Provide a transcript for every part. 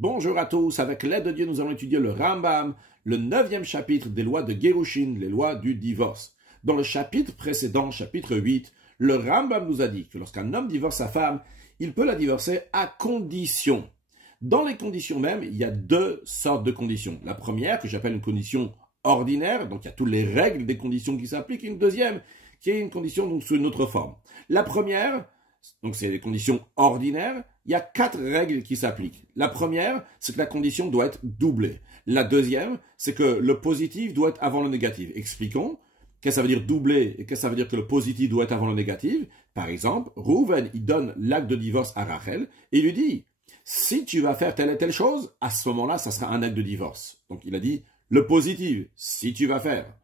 Bonjour à tous, avec l'aide de Dieu, nous allons étudier le Rambam, le 9e chapitre des lois de Gerushin, les lois du divorce. Dans le chapitre précédent, chapitre 8, le Rambam nous a dit que lorsqu'un homme divorce sa femme, il peut la divorcer à condition. Dans les conditions même, il y a deux sortes de conditions. La première, que j'appelle une condition ordinaire, donc il y a toutes les règles des conditions qui s'appliquent, et une deuxième, qui est une condition donc sous une autre forme. La première, donc c'est les conditions ordinaires, il y a 4 règles qui s'appliquent. La première, c'est que la condition doit être doublée. La deuxième, c'est que le positif doit être avant le négatif. Expliquons. Qu'est-ce que ça veut dire doubler et qu'est-ce que ça veut dire que le positif doit être avant le négatif? Par exemple, Reuven, il donne l'acte de divorce à Rachel et il lui dit, si tu vas faire telle et telle chose, à ce moment-là, ça sera un acte de divorce. Donc il a dit le positif, si tu vas faire.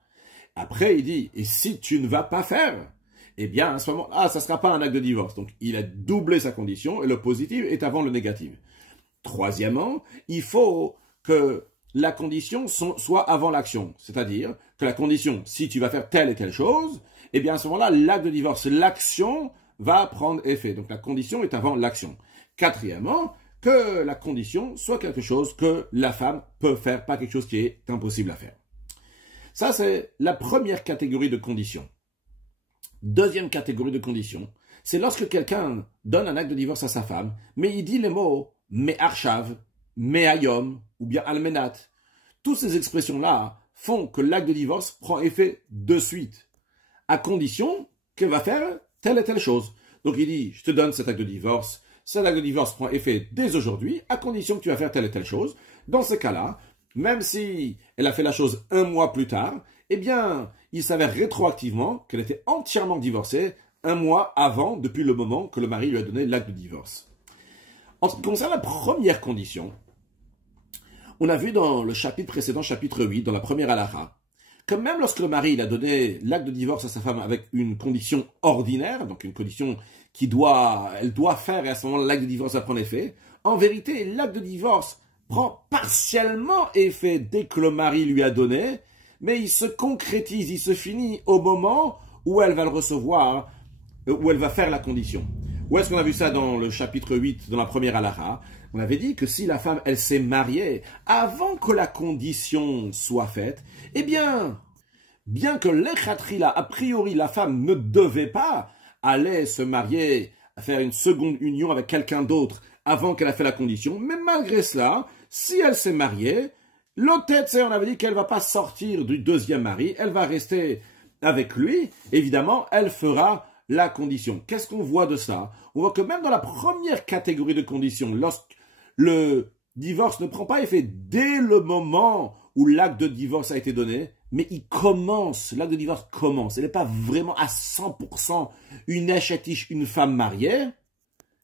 Après, il dit, et si tu ne vas pas faire, eh bien, à ce moment-là, ça ne sera pas un acte de divorce. Donc, il a doublé sa condition et le positif est avant le négatif. Troisièmement, il faut que la condition soit avant l'action. C'est-à-dire que la condition, si tu vas faire telle et telle chose, eh bien, à ce moment-là, l'acte de divorce, l'action va prendre effet. Donc, la condition est avant l'action. Quatrièmement, que la condition soit quelque chose que la femme peut faire, pas quelque chose qui est impossible à faire. Ça, c'est la première catégorie de conditions. Deuxième catégorie de conditions, c'est lorsque quelqu'un donne un acte de divorce à sa femme, mais il dit les mots « me'arshav »,« me'ayom » ou bien « almenat ». Toutes ces expressions-là font que l'acte de divorce prend effet de suite, à condition qu'elle va faire telle et telle chose. Donc il dit « je te donne cet acte de divorce ». Cet acte de divorce prend effet dès aujourd'hui, à condition que tu vas faire telle et telle chose. Dans ce cas-là, même si elle a fait la chose un mois plus tard, eh bien, il s'avère rétroactivement qu'elle était entièrement divorcée un mois avant, depuis le moment que le mari lui a donné l'acte de divorce. En ce qui concerne la première condition, on a vu dans le chapitre précédent, chapitre 8, dans la première halakha, que même lorsque le mari il a donné l'acte de divorce à sa femme avec une condition ordinaire, donc une condition elle doit faire, et à ce moment-là, l'acte de divorce va prendre effet, en vérité, l'acte de divorce prend partiellement effet dès que le mari lui a donné, mais il se concrétise, il se finit au moment où elle va le recevoir, où elle va faire la condition. Où est-ce qu'on a vu ça dans le chapitre 8, dans la première halakha? On avait dit que si la femme, elle s'est mariée avant que la condition soit faite, eh bien que l'echatrila, a priori, la femme ne devait pas aller se marier, faire une seconde union avec quelqu'un d'autre avant qu'elle a fait la condition, mais malgré cela, si elle s'est mariée, l'hôtesse, on avait dit qu'elle ne va pas sortir du deuxième mari, elle va rester avec lui, évidemment, elle fera la condition. Qu'est-ce qu'on voit de ça? On voit que même dans la première catégorie de conditions, lorsque le divorce ne prend pas effet dès le moment où l'acte de divorce a été donné, mais il commence, l'acte de divorce commence. Elle n'est pas vraiment à 100% une échatiche, une femme mariée.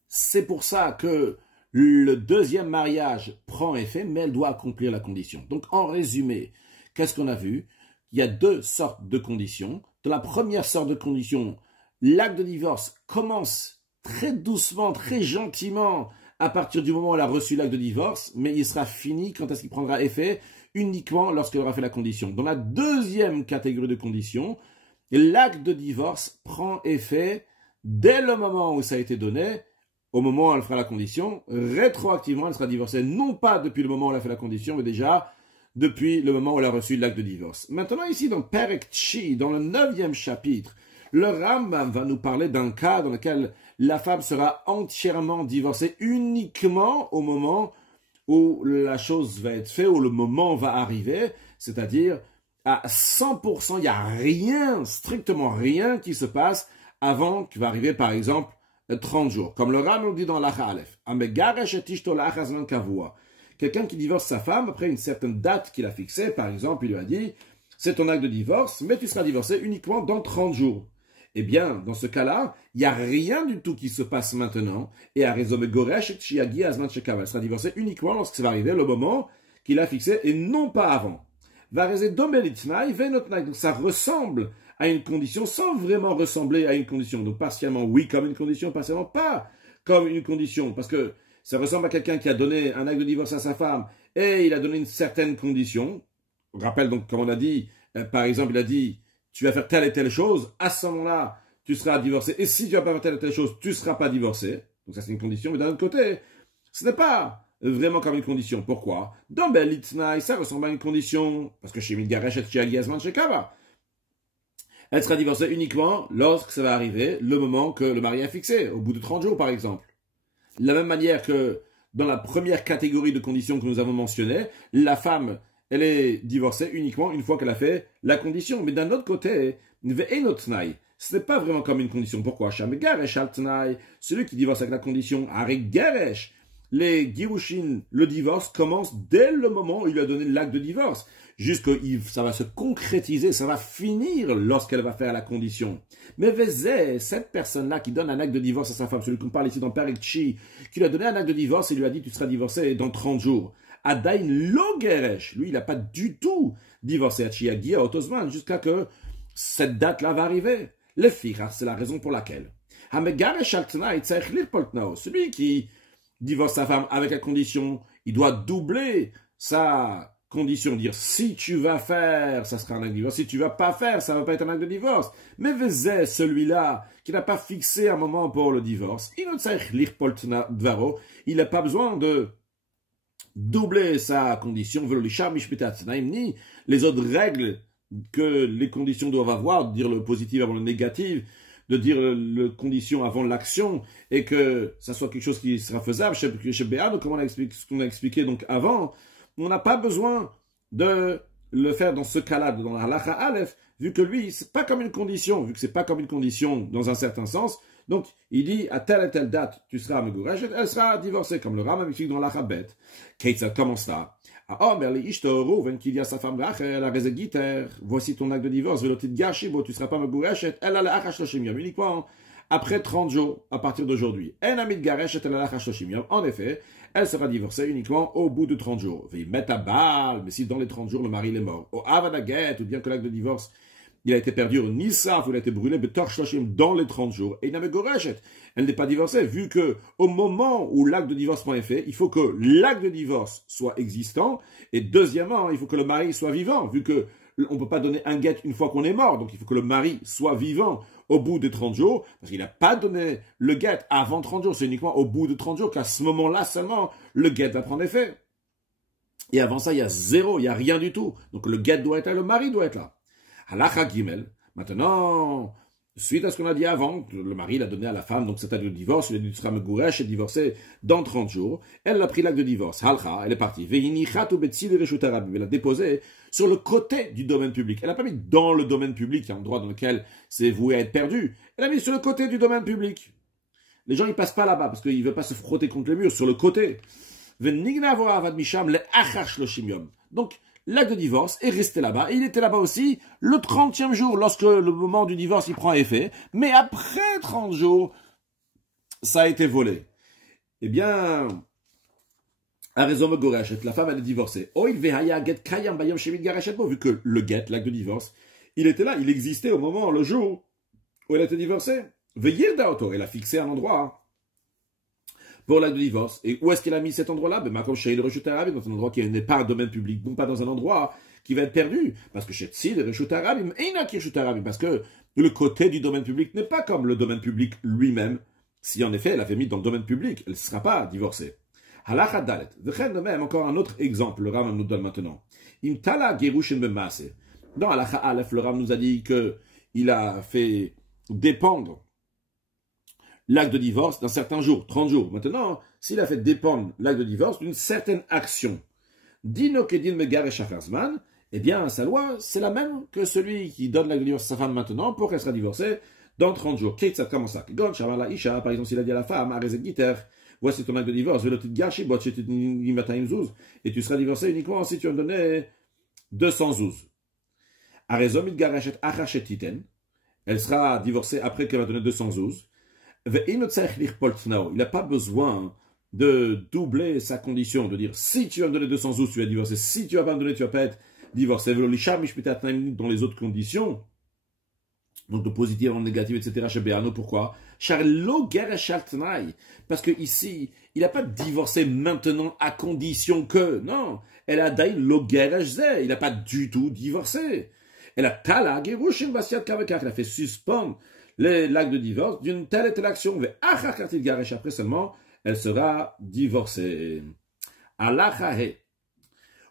C'est pour ça que le deuxième mariage prend effet, mais elle doit accomplir la condition. Donc, en résumé, qu'est-ce qu'on a vu? Il y a deux sortes de conditions. Dans la première sorte de condition, l'acte de divorce commence très doucement, très gentiment, à partir du moment où elle a reçu l'acte de divorce, mais il sera fini quand est-ce qu'il prendra effet? Uniquement lorsqu'elle aura fait la condition. Dans la deuxième catégorie de conditions, l'acte de divorce prend effet dès le moment où ça a été donné, au moment où elle fera la condition, rétroactivement, elle sera divorcée, non pas depuis le moment où elle a fait la condition, mais déjà depuis le moment où elle a reçu l'acte de divorce. Maintenant, ici, dans Perek Tshi, dans le 9e chapitre, le Rambam va nous parler d'un cas dans lequel la femme sera entièrement divorcée uniquement au moment où la chose va être faite, où le moment va arriver, c'est-à-dire à 100%, il n'y a rien, strictement rien qui se passe avant qu'il va arriver, par exemple, 30 jours. Comme le Rambam nous dit dans l'Acha Aleph, quelqu'un qui divorce sa femme après une certaine date qu'il a fixée, par exemple, il lui a dit, c'est ton acte de divorce, mais tu seras divorcé uniquement dans 30 jours. Eh bien, dans ce cas-là, il n'y a rien du tout qui se passe maintenant. Et à raison de Goresh, Chiagi, Azman Shekav, elle sera divorcée uniquement lorsque ça va arriver le moment qu'il a fixé et non pas avant. Donc ça ressemble à une condition sans vraiment ressembler à une condition. Donc partiellement oui comme une condition, partiellement pas comme une condition. Parce que ça ressemble à quelqu'un qui a donné un acte de divorce à sa femme et il a donné une certaine condition. On rappelle donc, comme on a dit, par exemple, il a dit tu vas faire telle et telle chose, à ce moment-là, tu seras divorcé. Et si tu vas pas faire telle et telle chose, tu ne seras pas divorcé. Donc ça, c'est une condition. Mais d'un autre côté, ce n'est pas vraiment comme une condition. Pourquoi? Dans Belitnaï, ça ressemble à une condition, parce que chez Midgaresh et Chiagiasman Shekava, elle sera divorcée uniquement lorsque ça va arriver, le moment que le mari a fixé, au bout de 30 jours par exemple. De la même manière que dans la première catégorie de conditions que nous avons mentionnées, la femme, elle est divorcée uniquement une fois qu'elle a fait la condition. Mais d'un autre côté, ce n'est pas vraiment comme une condition. Pourquoi? Celui qui divorce avec la condition, Garesh. Les Girushin, le divorce commence dès le moment où il lui a donné l'acte de divorce. Jusqu'à ça va se concrétiser, ça va finir lorsqu'elle va faire la condition. Mais Vézé, cette personne-là qui donne un acte de divorce à sa femme, celui qu'on parle ici dans Perek Chi, qui lui a donné un acte de divorce et lui a dit tu seras divorcé dans 30 jours. Adain Logeresh, lui il n'a pas du tout divorcé à Chiagia, à Otosman, jusqu'à que cette date-là va arriver. Le Fichar, c'est la raison pour laquelle. Celui qui divorce sa femme avec la condition, il doit doubler sa condition, dire si tu vas faire, ça sera un acte de divorce, si tu vas pas faire, ça va pas être un acte de divorce. Mais Vézé, celui-là, qui n'a pas fixé un moment pour le divorce, il n'a pas besoin de doubler sa condition, ni les autres règles que les conditions doivent avoir, de dire le positif avant le négatif, de dire le condition avant l'action, et que ça soit quelque chose qui sera faisable. Chez Béad, comme ce qu'on a expliqué donc avant, on n'a pas besoin de le faire dans ce cas-là, dans la halakha Aleph, vu que lui, c'est pas comme une condition, vu que c'est pas comme une condition dans un certain sens. Donc, il dit, à telle et telle date, tu seras Megouresh, elle sera divorcée, comme le Rambam explique dans l'Achabet. Kate, ça commence là. Ah, mais les Ishtoru, ven qu'il y a sa femme Rachel, la Rezegiter, voici ton acte de divorce, velotit Gashibo, tu seras pas Megouresh, elle a la Achash Loshim Yom, uniquement après 30 jours, à partir d'aujourd'hui. En Amid Garesh, elle a la Achash Loshim Yom. En effet, elle sera divorcée uniquement au bout de 30 jours. Ils mettent à balle, mais si dans les 30 jours, le mari est mort. Au Avadaget, ou bien que l'acte de divorce, il a été perdu au Nisaf, ou il a été brûlé, dans les 30 jours. Et elle n'est pas divorcée, vu que au moment où l'acte de divorce est fait, il faut que l'acte de divorce soit existant, et deuxièmement, il faut que le mari soit vivant, vu que on ne peut pas donner un guet une fois qu'on est mort, donc il faut que le mari soit vivant au bout de 30 jours, parce qu'il n'a pas donné le guet avant 30 jours, c'est uniquement au bout de 30 jours qu'à ce moment-là seulement, le guet va prendre effet. Et avant ça, il y a zéro, il n'y a rien du tout. Donc le guet doit être là, le mari doit être là. Halakha Gimel. Maintenant, suite à ce qu'on a dit avant, le mari l'a donné à la femme, donc c'est-à-dire le divorce, il a dit tu seras Megouresh et divorcé dans 30 jours. Elle a pris l'acte de divorce. Halcha, elle est partie. Elle l'a déposé sur le côté du domaine public. Elle n'a pas mis dans le domaine public, un endroit dans lequel c'est voué à être perdu. Elle a mis sur le côté du domaine public. Les gens, ils passent pas là-bas parce qu'ils ne veulent pas se frotter contre le mur, sur le côté. Donc, l'acte de divorce est resté là-bas. Et il était là-bas aussi le 30e jour, lorsque le moment du divorce il prend effet. Mais après 30 jours, ça a été volé. Eh bien, à raison de Gorachet, la femme elle est divorcée. Vu que le get, l'acte de divorce, il était là, il existait au moment, le jour où elle a été divorcée. Elle a fixé un endroit pour l'acte de divorce. Et où est-ce qu'elle a mis cet endroit-là? Dans un endroit qui n'est pas un domaine public, donc pas dans un endroit qui va être perdu. Parce que chez Tzid, parce que le côté du domaine public n'est pas comme le domaine public lui-même. Si en effet elle avait mis dans le domaine public, elle ne sera pas divorcée. Halakha Dalet. De même, encore un autre exemple, le Ram nous donne maintenant. Imtala Gerushin Bemase. Dans Halakha Aleph, le Ram nous a dit qu'il a fait dépendre l'acte de divorce d'un certain jour, 30 jours. Maintenant, s'il a fait dépendre l'acte de divorce d'une certaine action, Dino Kedin Megar et Shacharzman, eh bien, sa loi, c'est la même que celui qui donne l'acte de divorce à sa femme maintenant pour qu'elle sera divorcée dans 30 jours. Kate, ça commence à Gon, Shamala Isha, par exemple, s'il a dit à la femme, Arezek Giter, voici ton acte de divorce, et tu seras divorcé uniquement si tu as donné 200 zouz. Arezom Garachet Achachetiten, elle sera divorcée après qu'elle va donner 200 zouz. Il n'a pas besoin de doubler sa condition, de dire si tu vas me donner 200 zouz, tu vas divorcer, si tu vas pas me donner, tu vas pas être divorcé. Dans les autres conditions, donc de positif en négatif, etc. Chez Béano, pourquoi? Parce que ici, il n'a pas divorcé maintenant à condition que, non, elle a daï lo il n'a pas du tout divorcé. Elle a tala gerushin basiat kavekach, elle a fait suspendre l'acte de divorce d'une telle et telle action. Après seulement, elle sera divorcée. Halacha he.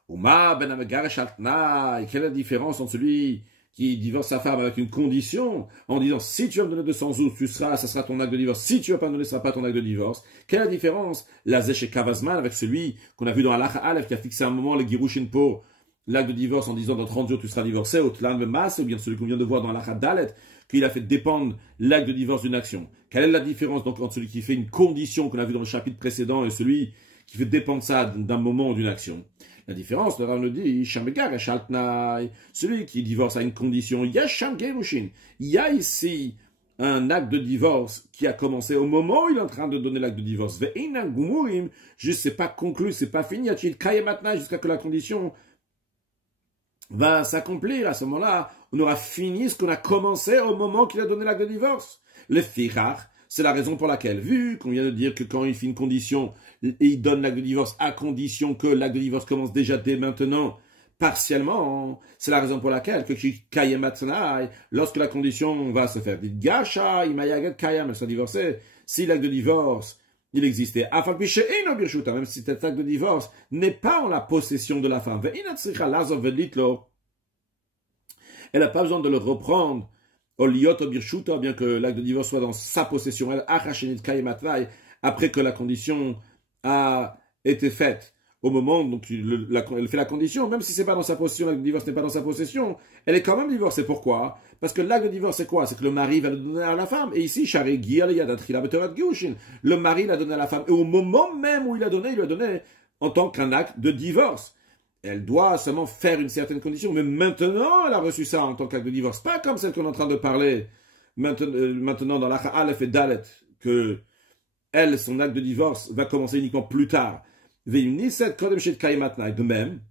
Uma ben amegaresh al tnai. Quelle est la différence entre celui qui divorce sa femme avec une condition, en disant, si tu vas me donner 200 zouz, ça sera ton acte de divorce. Si tu vas pas me donner, ce sera pas ton acte de divorce. Quelle est la différence? La zéché kavazman avec celui qu'on a vu dans Halacha Aleph, qui a fixé un moment le girushin pour l'acte de divorce en disant, dans 30 jours, tu seras divorcé, ou tlan de masse, ou bien celui qu'on vient de voir dans Halacha Dalet, qu'il a fait dépendre l'acte de divorce d'une action. Quelle est la différence, donc, entre celui qui fait une condition qu'on a vu dans le chapitre précédent et celui qui fait dépendre ça d'un moment ou d'une action? La différence, le Rav nous dit, celui qui divorce à une condition, il y a ici un acte de divorce qui a commencé au moment où il est en train de donner l'acte de divorce. Juste, c'est pas conclu, c'est pas fini, jusqu'à que la condition va s'accomplir. À ce moment-là, on aura fini ce qu'on a commencé au moment qu'il a donné l'acte de divorce. Le firar, c'est la raison pour laquelle, vu qu'on vient de dire que quand il fait une condition, il donne l'acte de divorce à condition que l'acte de divorce commence déjà dès maintenant, partiellement, c'est la raison pour laquelle, lorsque la condition va se faire, elle sera divorcée, si l'acte de divorce, il existait, même si cet acte de divorce n'est pas en la possession de la femme, elle n'a pas besoin de le reprendre, bien que l'acte de divorce soit dans sa possession, après que la condition a été faite. Au moment où elle fait la condition, même si c'est pas dans sa possession, l'acte de divorce n'est pas dans sa possession, elle est quand même divorcée. Pourquoi? Parce que l'acte de divorce, c'est quoi? C'est que le mari va le donner à la femme. Et ici, le mari l'a donné à la femme. Et au moment même où il lui a donné en tant qu'un acte de divorce. Elle doit seulement faire une certaine condition, mais maintenant, elle a reçu ça en tant qu'acte de divorce. Pas comme celle qu'on est en train de parler maintenant dans l'Acha Aleph et Dalet, que elle, son acte de divorce va commencer uniquement plus tard. De même,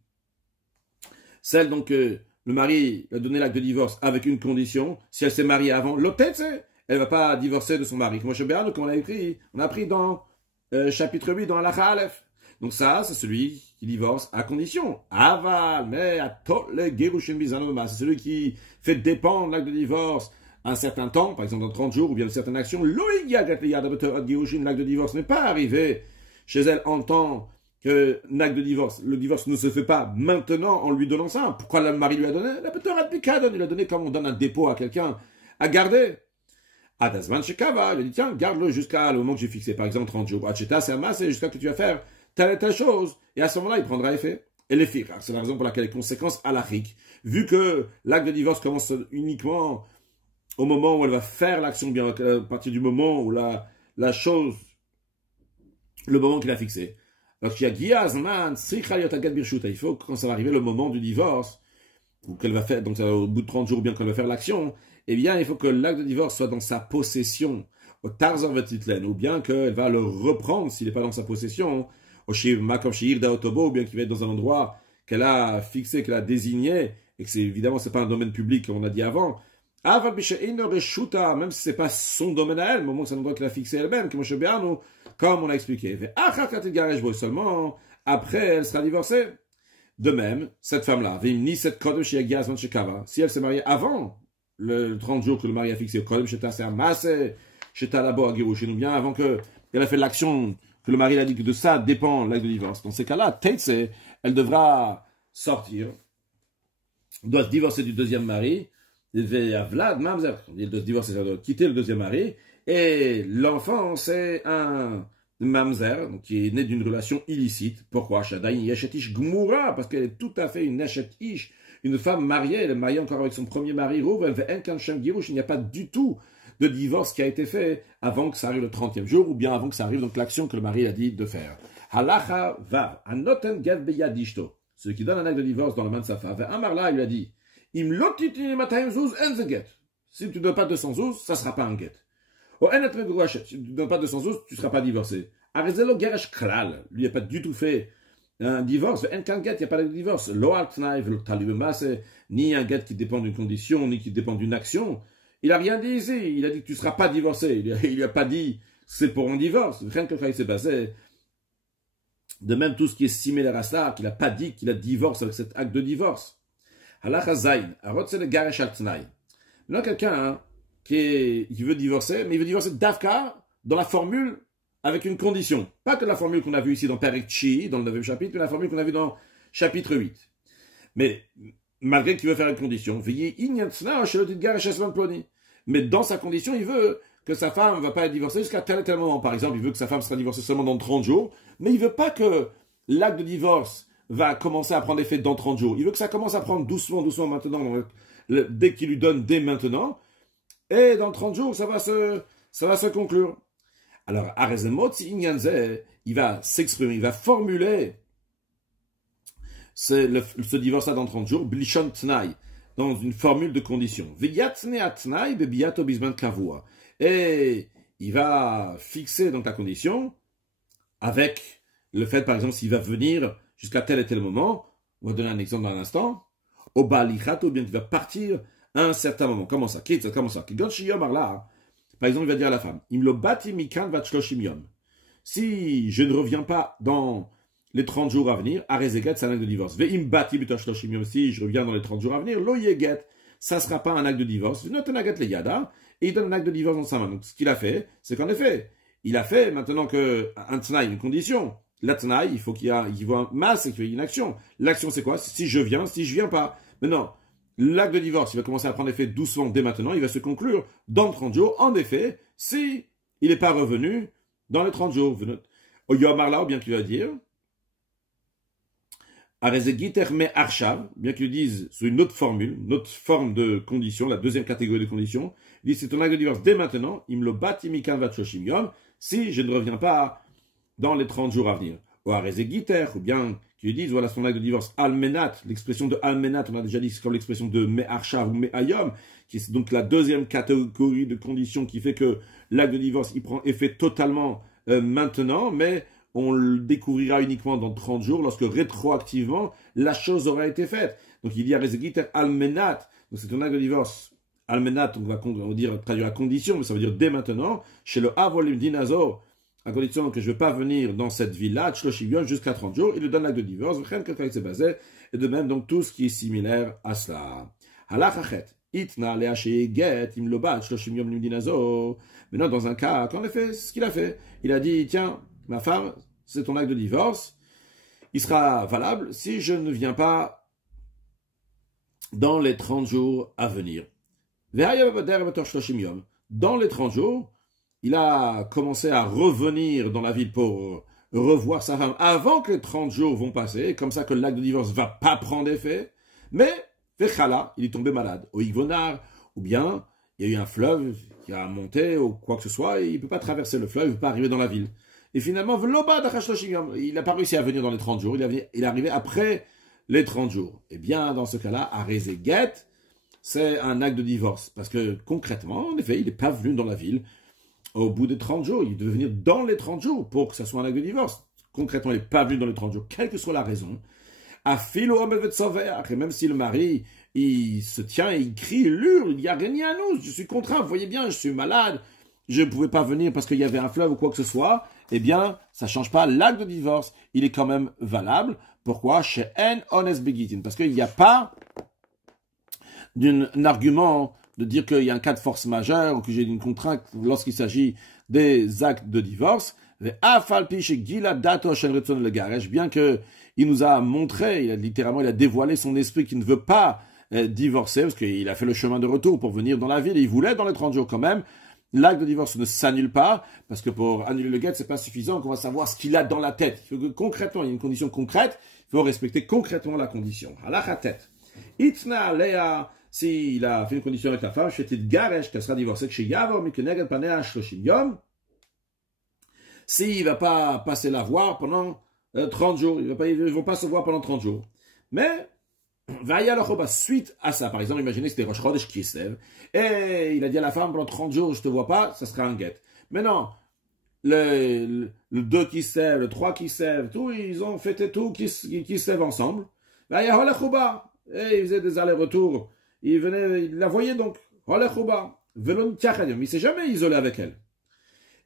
celle donc le mari a donné l'acte de divorce avec une condition, si elle s'est mariée avant, elle va pas divorcer de son mari. Comme on a appris dans chapitre 8 dans l'Acha Aleph. Donc ça, c'est celui qui divorce à condition. Aval, mais c'est celui qui fait dépendre l'acte de divorce un certain temps, par exemple dans 30 jours, ou bien une certaine action. L'acte de divorce n'est pas arrivé chez elle en tant que l'acte de divorce. Le divorce ne se fait pas maintenant en lui donnant ça. Pourquoi le mari lui a donné? Il lui a donné comme on donne un dépôt à quelqu'un à garder. Adazman Shekava, il a dit tiens, garde-le jusqu'à le moment que j'ai fixé, par exemple 30 jours. Acheta, c'est amassé jusqu'à que tu vas faire telle et telle chose, et à ce moment-là, il prendra effet. Et les filles, c'est la raison pour laquelle les conséquences halachiques, vu que l'acte de divorce commence uniquement au moment où elle va faire l'action, bien à partir du moment où la chose, le moment qu'il a fixé. Donc, il y a il faut que quand ça va arriver le moment du divorce, ou qu'elle va faire, donc au bout de 30 jours, ou bien qu'elle va faire l'action, eh bien, il faut que l'acte de divorce soit dans sa possession, au Tarzan Vetitlen, ou bien qu'elle va le reprendre s'il n'est pas dans sa possession, ou bien qu'il va être dans un endroit qu'elle a fixé, qu'elle a désigné, et que évidemment c'est pas un domaine public comme on a dit avant, même si c'est pas son domaine à elle, au moment où c'est un endroit qu'elle a fixé elle-même, comme on a expliqué. Seulement après elle sera divorcée. De même, cette femme-là, si elle s'est mariée avant le 30 jours que le mari a fixé, ou bien avant qu'elle a fait l'action que le mari a dit que de ça dépend l'acte de divorce. Dans ces cas-là, elle devra sortir, doit se divorcer du deuxième mari, elle doit se divorcer, elle doit quitter le deuxième mari, et l'enfant, c'est un mamzer, donc qui est né d'une relation illicite. Pourquoi? Parce qu'elle est tout à fait une Yeshetish, une femme mariée, elle est mariée encore avec son premier mari, il n'y a pas du tout de divorce qui a été fait avant que ça arrive le 30e jour, ou bien avant que ça arrive donc l'action que le mari a dit de faire. Halacha va, anoten get beyadishto, celui qui donne un acte de divorce dans la main de sa femme. Amarla, il lui a dit, im lotitini matayim zouz en ze get. Si tu ne donnes pas 200 zouz, ça ne sera pas un get. Si tu ne donnes pas 200 zouz, tu ne seras pas divorcé. Arezelo geresh klal, lui n'a pas du tout fait un divorce. En kan get, il n'y a pas de divorce. Lo altnai, velo talubemase, ni un get qui dépend d'une condition, ni qui dépend d'une action. Il n'a rien dit ici. Il a dit que tu ne seras pas divorcé. Il n'a pas dit c'est pour un divorce. Rien que il s'est basé. De même, tout ce qui est similaire à ça, qu'il n'a pas dit qu'il a divorce avec cet acte de divorce. Halacha zayin, arotse le garesh al tnai. Maintenant, quelqu'un qui veut divorcer, mais il veut divorcer d'Afka dans la formule avec une condition. Pas que la formule qu'on a vue ici dans Perek Chi, dans le 9e chapitre, mais la formule qu'on a vue dans chapitre 8. Mais, malgré qu'il veut faire une condition, mais dans sa condition, il veut que sa femme ne va pas être divorcée jusqu'à tel et tel moment. Par exemple, il veut que sa femme sera divorcée seulement dans 30 jours, mais il veut pas que l'acte de divorce va commencer à prendre effet dans 30 jours. Il veut que ça commence à prendre doucement maintenant, dès qu'il lui donne dès maintenant, et dans 30 jours, ça va se conclure. Alors, Arezemot, il va s'exprimer, il va formuler ce divorce-là dans 30 jours, Blishon Tnai, dans une formule de condition. Et il va fixer donc la condition avec le fait, par exemple, s'il va venir jusqu'à tel et tel moment, on va donner un exemple dans un instant, au Balichat, ou bien il va partir à un certain moment. Comment ça? Comment ça? Par exemple, il va dire à la femme, si je ne reviens pas dans les 30 jours à venir, Arezeget, c'est un acte de divorce. Si je reviens dans les 30 jours à venir, lo yeget, ça ne sera pas un acte de divorce. Et il donne un acte de divorce dans sa main. Donc, ce qu'il a fait, c'est qu'en effet, il a fait maintenant un tnaï, une condition. La tnaï, il faut qu'il y ait un masse et qu'il y ait une action. L'action, c'est quoi? Si je viens pas. Maintenant, l'acte de divorce, il va commencer à prendre effet doucement dès maintenant. Il va se conclure dans 30 jours. En effet, si il n'est pas revenu dans les 30 jours. Au Yomarla, ou bien qu'il va dire, bien qu'ils disent sous une autre formule, une autre forme de condition, la deuxième catégorie de condition, il dit c'est ton acte de divorce dès maintenant, si je ne reviens pas dans les 30 jours à venir. Ou bien qu'ils disent voilà son acte de divorce almenat, l'expression de almenat, on a déjà dit c'est comme l'expression de me'arshav ou me'ayom, qui est donc la deuxième catégorie de condition qui fait que l'acte de divorce il prend effet totalement maintenant, mais on le découvrira uniquement dans 30 jours lorsque rétroactivement la chose aura été faite. Donc il y a Rezegiter Almenat, donc c'est un acte de divorce. Almenat, on va dire, traduire la condition, mais ça veut dire dès maintenant, chez le Avolim Dinazor, à condition que je ne vais pas venir dans cette ville-là, jusqu'à 30 jours, il lui donne l'acte de divorce, et de même donc tout ce qui est similaire à cela. Halachachet. Itna get imlobat shloshim yom dinazor. Maintenant, dans un cas, qu'en effet, c'est ce qu'il a fait. Il a dit, tiens, ma femme, c'est ton acte de divorce. Il sera valable si je ne viens pas dans les 30 jours à venir. Dans les 30 jours, il a commencé à revenir dans la ville pour revoir sa femme avant que les 30 jours vont passer, comme ça que l'acte de divorce ne va pas prendre effet. Mais, Vechala, il est tombé malade, au Igvonar, ou bien il y a eu un fleuve qui a monté, ou quoi que ce soit, et il ne peut pas traverser le fleuve, il ne peut pas arriver dans la ville. Et finalement, il n'a pas réussi à venir dans les 30 jours, il est arrivé après les 30 jours. Eh bien, dans ce cas-là, Arezeget, c'est un acte de divorce. Parce que concrètement, en effet, il n'est pas venu dans la ville au bout des 30 jours. Il devait venir dans les 30 jours pour que ça soit un acte de divorce. Concrètement, il n'est pas venu dans les 30 jours, quelle que soit la raison. Et même si le mari, il se tient, il crie, il hurle, il dit, rien à nous, je suis contraint, vous voyez bien, je suis malade, je ne pouvais pas venir parce qu'il y avait un fleuve ou quoi que ce soit, eh bien, ça ne change pas l'acte de divorce, il est quand même valable. Pourquoi? Chez En Honest Begitin, parce qu'il n'y a pas un argument de dire qu'il y a un cas de force majeure ou que j'ai une contrainte lorsqu'il s'agit des actes de divorce. Bien que il nous a montré, il a dévoilé son esprit qui ne veut pas divorcer, parce qu'il a fait le chemin de retour pour venir dans la ville, et il voulait dans les 30 jours quand même. L'acte de divorce ne s'annule pas, parce que pour annuler le get, c'est pas suffisant qu'on va savoir ce qu'il a dans la tête. Il faut que concrètement, il y a une condition concrète, il faut respecter concrètement la condition. Halakha tête. Itna Lea, s'il a fait une condition avec la femme, shetit garesh, qu'elle sera divorcée, que chez Yavor, mais que neged panea shloshim yom, s'il va pas passer la voir pendant 30 jours, ils ne vont pas se voir pendant 30 jours. Mais, suite à ça, par exemple, imaginez que c'était Rosh Chodesh Kislev, et il a dit à la femme, pendant 30 jours, je ne te vois pas, ça sera un guet. Mais non, le 2 Kislev, le 3 Kislev, tout, ils ont fêté tout Kislev ensemble. Et ils faisaient des allers-retours, il la voyait donc, il ne s'est jamais isolé avec elle.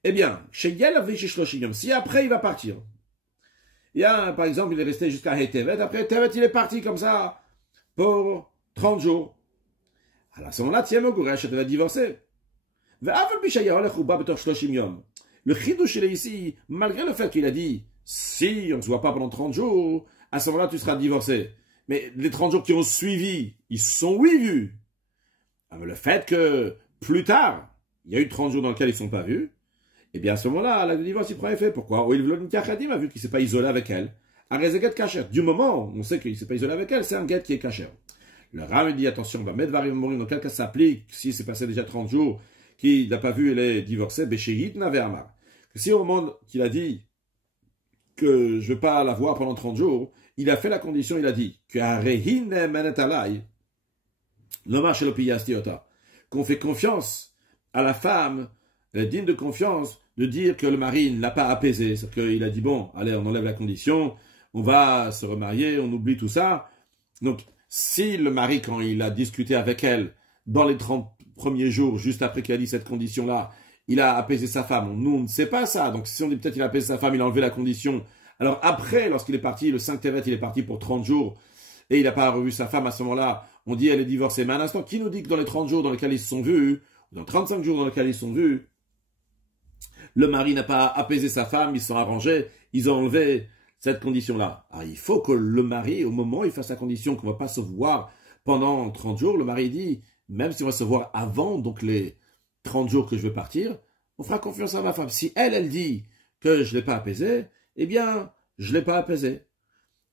Eh bien, si après il va partir, il y a, par exemple, il est resté jusqu'à Hetevet, après Hetevet, il est parti comme ça pour 30 jours. Alors à ce moment-là, Tiemo Goresh, elle va divorcer. Le chidouche, il est ici, malgré le fait qu'il a dit, si on ne se voit pas pendant 30 jours, à ce moment-là, tu seras divorcé. Mais les 30 jours qui ont suivi, ils se sont, oui, vus. Ah, mais le fait que, plus tard, il y a eu 30 jours dans lesquels ils ne sont pas vus, eh bien, à ce moment-là, l'acte de divorce, il prend effet. Pourquoi? Ou il veut a vu qu'il ne s'est pas isolé avec elle. Un get cacher. Du moment où on sait qu'il ne s'est pas isolé avec elle, c'est un get qui est cacher. Le Ram dit, attention, on va mettre Varim Morim, dans quel cas ça s'applique, s'il s'est passé déjà 30 jours, qu'il n'a pas vu, elle est divorcée, Béchéhit n'avait amar. Que si au moment qu'il a dit que je ne veux pas la voir pendant 30 jours, il a fait la condition, il a dit que qu'on fait confiance à la femme, elle est digne de confiance, de dire que le mari ne l'a pas apaisé. C'est-à-dire qu'il a dit, bon, allez, on enlève la condition, on va se remarier, on oublie tout ça. Donc, si le mari, quand il a discuté avec elle, dans les 30 premiers jours, juste après qu'il a dit cette condition-là, il a apaisé sa femme. Nous, on ne sait pas ça. Donc, si on dit peut-être qu'il a apaisé sa femme, il a enlevé la condition. Alors, après, lorsqu'il est parti, le 5 Tevet, il est parti pour 30 jours, et il n'a pas revu sa femme à ce moment-là, on dit elle est divorcée. Mais à un instant, qui nous dit que dans les 30 jours dans lesquels ils se sont vus, ou dans 35 jours dans lesquels ils se sont vus, le mari n'a pas apaisé sa femme, ils se sont arrangés, ils ont enlevé cette condition-là. Alors, il faut que le mari, au moment où il fasse la condition qu'on ne va pas se voir pendant 30 jours, le mari dit, même si on va se voir avant, donc les 30 jours que je veux partir, on fera confiance à ma femme. Si elle dit que je ne l'ai pas apaisé, eh bien, je ne l'ai pas apaisé.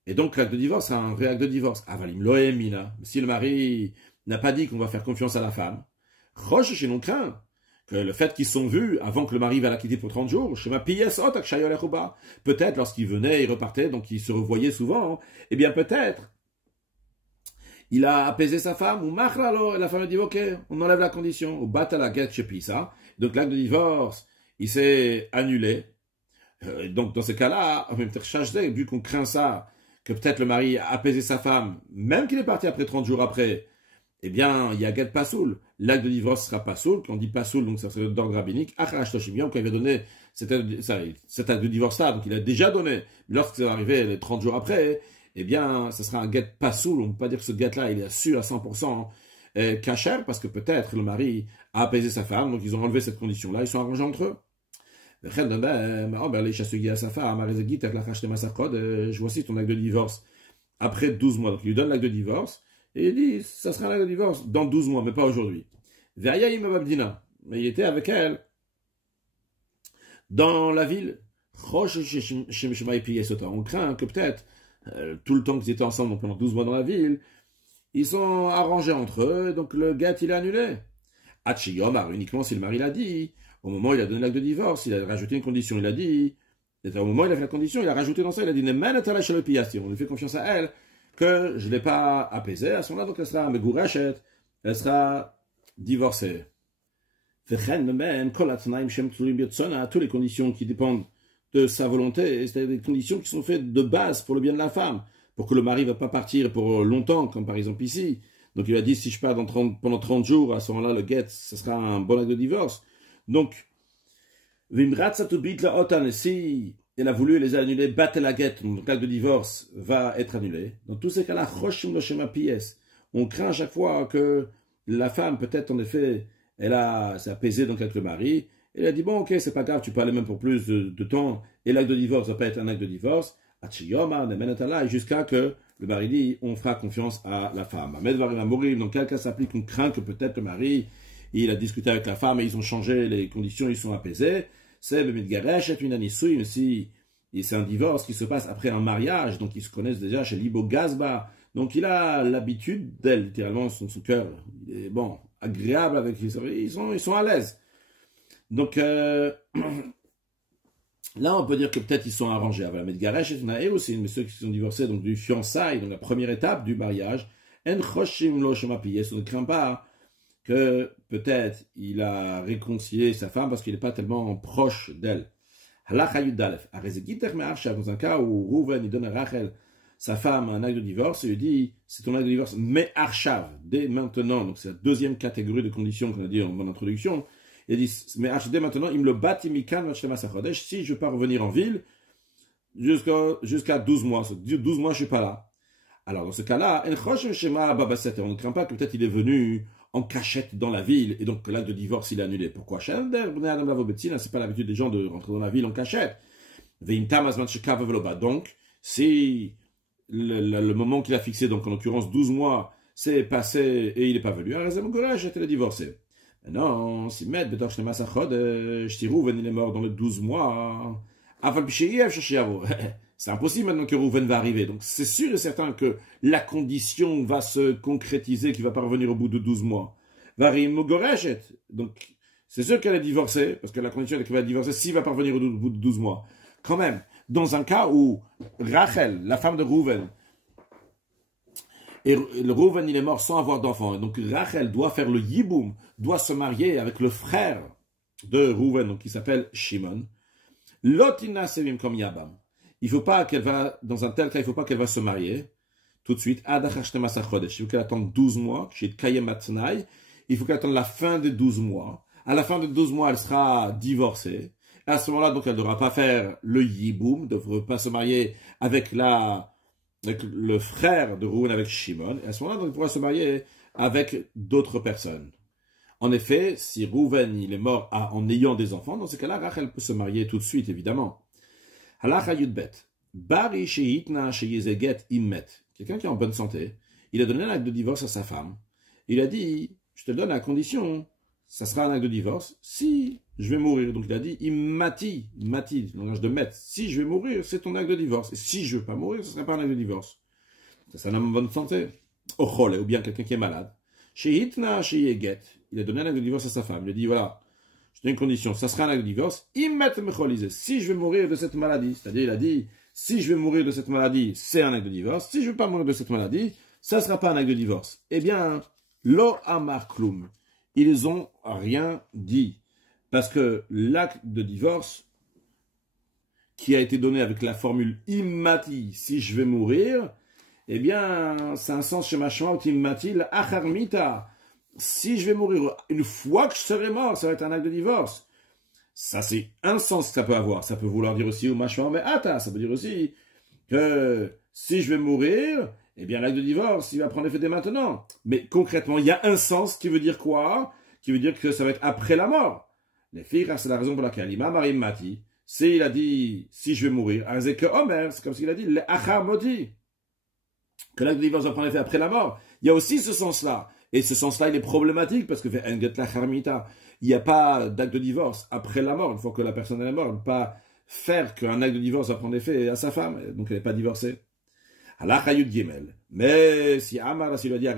Et donc, l'acte de divorce, c'est un vrai acte de divorce. Avalim loemina. Si le mari n'a pas dit qu'on va faire confiance à la femme, roche chez nous craint que le fait qu'ils sont vus avant que le mari va la quitter pour 30 jours, peut-être lorsqu'il venait, il repartait, donc il se revoyait souvent, eh bien peut-être, il a apaisé sa femme, ou machlalo, et la femme a dit, ok, on enlève la condition, au batala get chez Pisa. Donc l'acte de divorce, il s'est annulé. Donc dans ce cas-là, en même temps, vu qu'on craint ça, que peut-être le mari a apaisé sa femme, même qu'il est parti après 30 jours après, eh bien, il y a get pasoul. L'acte de divorce sera pasoul. Quand on dit pasoul, donc ça serait d'ordre rabbinique. Acharash Toshimion, quand il va donner cet acte de divorce-là, donc il a déjà donné. Mais lorsque ça va arriver les 30 jours après, eh bien, ça sera un get pasoul. On ne peut pas dire que ce get-là, il est sûr à 100% kasher, parce que peut-être le mari a apaisé sa femme, donc ils ont enlevé cette condition-là, ils sont arrangés entre eux. Je voici ton acte de divorce après 12 mois. Donc il lui donne l'acte de divorce et il dit ça sera un acte de divorce dans 12 mois, mais pas aujourd'hui. Mais il était avec elle dans la ville. On craint que peut-être tout le temps qu'ils étaient ensemble, donc pendant 12 mois dans la ville, ils sont arrangés entre eux, donc le gât il est annulé. Uniquement si le mari l'a dit. Au moment où il a donné l'acte de divorce, il a rajouté une condition. Il a dit, au moment où il a fait la condition, il a rajouté dans ça, il a dit, on lui fait confiance à elle, que je ne l'ai pas apaisée. À ce moment-là, donc elle sera megourachet, elle sera divorcée. Toutes les conditions qui dépendent de sa volonté, c'est-à-dire des conditions qui sont faites de base pour le bien de la femme, pour que le mari ne va pas partir pour longtemps, comme par exemple ici. Donc il a dit, si je pars pendant 30 jours, à ce moment-là, le guet, ce sera un bon acte de divorce. Donc, si elle a voulu les annuler, battre la guette, donc l'acte de divorce va être annulé. Dans tous ces cas-là, on craint à chaque fois que la femme, peut-être en effet, s'est apaisée donc avec le mari, elle a dit, bon ok, c'est pas grave, tu peux aller même pour plus de temps, et l'acte de divorce va pas être un acte de divorce, jusqu'à que le mari dit, on fera confiance à la femme. Dans quel cas s'applique, on craint que peut-être le mari, il a discuté avec la femme et ils ont changé les conditions, ils sont apaisés. C'est une anisouille, mais si c'est un divorce qui se passe après un mariage, donc ils se connaissent déjà chez Libo Gazba, donc il a l'habitude d'elle, littéralement, son cœur, il est bon, agréable avec ils sont à l'aise. Donc là, on peut dire que peut-être ils sont arrangés. Mais Garesh et aussi, mais ceux qui sont divorcés, donc du fiançailles, donc la première étape du mariage, on ne craint pas que peut-être il a réconcilié sa femme parce qu'il n'est pas tellement proche d'elle. Dans un cas où Rouven il donne à Rachel, sa femme, un acte de divorce, il lui dit c'est ton acte de divorce, mais Arshav, dès maintenant, donc c'est la deuxième catégorie de conditions qu'on a dit en bonne introduction. Il dit mais Arshav, dès maintenant, il me le bâtit mikan si je ne veux pas revenir en ville jusqu'à 12 mois. 12 mois, je ne suis pas là. Alors, dans ce cas-là, on ne craint pas que peut-être il est venu en cachette dans la ville, et donc l'acte de divorce, il est annulé. Pourquoi? C'est pas l'habitude des gens de rentrer dans la ville en cachette. Donc, si le moment qu'il a fixé, donc en l'occurrence 12 mois, c'est passé et il n'est pas venu, j'étais divorcé. Non, si si Rouven il est mort dans les 12 mois, c'est impossible maintenant que Rouven va arriver. Donc c'est sûr et certain que la condition va se concrétiser, qu'il ne va pas revenir au bout de 12 mois. Donc c'est sûr qu'elle est divorcée, parce que la condition est qu'elle va divorcer s'il ne va pas revenir au bout de 12 mois. Quand même, dans un cas où Rachel, la femme de Rouven, et le Rouven, il est mort sans avoir d'enfant. Donc Rachel doit faire le yiboum, doit se marier avec le frère de Rouven, donc qui s'appelle Shimon. Lotina sevim comme Yabam. Il faut pas qu'elle va, dans un tel cas, il faut pas qu'elle va se marier tout de suite. Il faut qu'elle attende 12 mois. Il faut qu'elle attende la fin des 12 mois. À la fin des 12 mois, elle sera divorcée. À ce moment-là, donc, elle ne devra pas faire le yiboum, ne devra pas se marier avec le frère de Rouven, avec Shimon. Et à ce moment-là, donc, elle pourra se marier avec d'autres personnes. En effet, si Rouven il est mort en ayant des enfants, dans ce cas-là, Rachel peut se marier tout de suite, évidemment. Halacha Yudbet. Bari sheitna sheyezeget immet. Quelqu'un qui est en bonne santé, il a donné un acte de divorce à sa femme. Il a dit, je te le donne à condition, ça sera un acte de divorce si je vais mourir. Donc il a dit, imati, le langage de maître. Si je vais mourir, c'est ton acte de divorce. Et si je ne veux pas mourir, ce ne sera pas un acte de divorce. C'est un homme en bonne santé. Ochole, ou bien quelqu'un qui est malade. Sheitna sheyeget. Il a donné un acte de divorce à sa femme. Il a dit, voilà, je te donne une condition, ça sera un acte de divorce. Si je vais mourir de cette maladie, c'est-à-dire il a dit, si je vais mourir de cette maladie, c'est un acte de divorce. Si je ne veux pas mourir de cette maladie, ça ne sera pas un acte de divorce. Eh bien, lo amar klum. Ils n'ont rien dit. Parce que l'acte de divorce, qui a été donné avec la formule immati, si je vais mourir, eh bien, c'est un sens chez Mashma ou immati, l'acharmita. Si je vais mourir une fois que je serai mort, ça va être un acte de divorce. Ça, c'est un sens que ça peut avoir. Ça peut vouloir dire aussi, ou machma, mais ata, ça peut dire aussi que si je vais mourir, eh bien, l'acte de divorce, il va prendre effet dès maintenant. Mais concrètement, il y a un sens qui veut dire quoi? Qui veut dire que ça va être après la mort. Les filles, c'est la raison pour laquelle Ima Marim Mati, il a dit, si je vais mourir, c'est que Omer, c'est comme s'il a dit, le achar moti, que l'acte de divorce va prendre effet après la mort. Il y a aussi ce sens-là. Et ce sens-là, il est problématique parce que il n'y a pas d'acte de divorce après la mort. Une fois que la personne est morte, on ne peut pas faire qu'un acte de divorce va prendre effet à sa femme. Donc elle n'est pas divorcée. Mais si Amar, s'il a dit, il a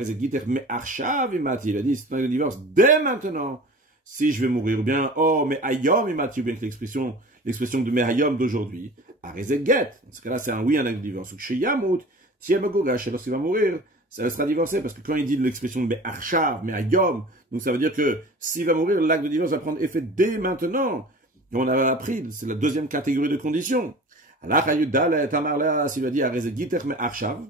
dit, c'est un acte de divorce dès maintenant. Si je vais mourir, ou bien, oh, mais ayom imati, ou bien que l'expression de Mehayom d'aujourd'hui, Arezet Get. Dans ce cas-là, c'est un oui, un acte de divorce. Ou chez Yamut, si elle me gourache, lorsqu'il va mourir, elle sera divorcée, parce que quand il dit l'expression de Archav, mais Ayom, donc ça veut dire que s'il va mourir, l'acte de divorce va prendre effet dès maintenant. Et on a appris, c'est la deuxième catégorie de conditions. Allah Hayudal Tamarla, s'il a dit Arezet Giter, mais Archav,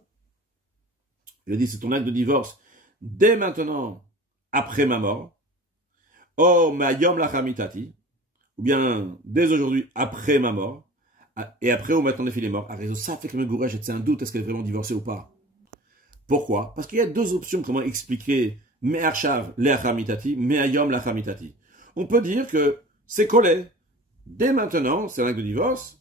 il a dit c'est ton acte de divorce dès maintenant, après ma mort. Oh, mais Ayom Lachamitati, ou bien dès aujourd'hui, après ma mort, et après, au maintenant il est mort. Arezet, ça fait que me gourage, c'est un doute, est-ce qu'elle est vraiment divorcée ou pas? Pourquoi? Parce qu'il y a deux options comment expliquer Me'arshav le'achamitati, Me'ayom l'achamitati. On peut dire que c'est collé. Dès maintenant, c'est un acte de divorce.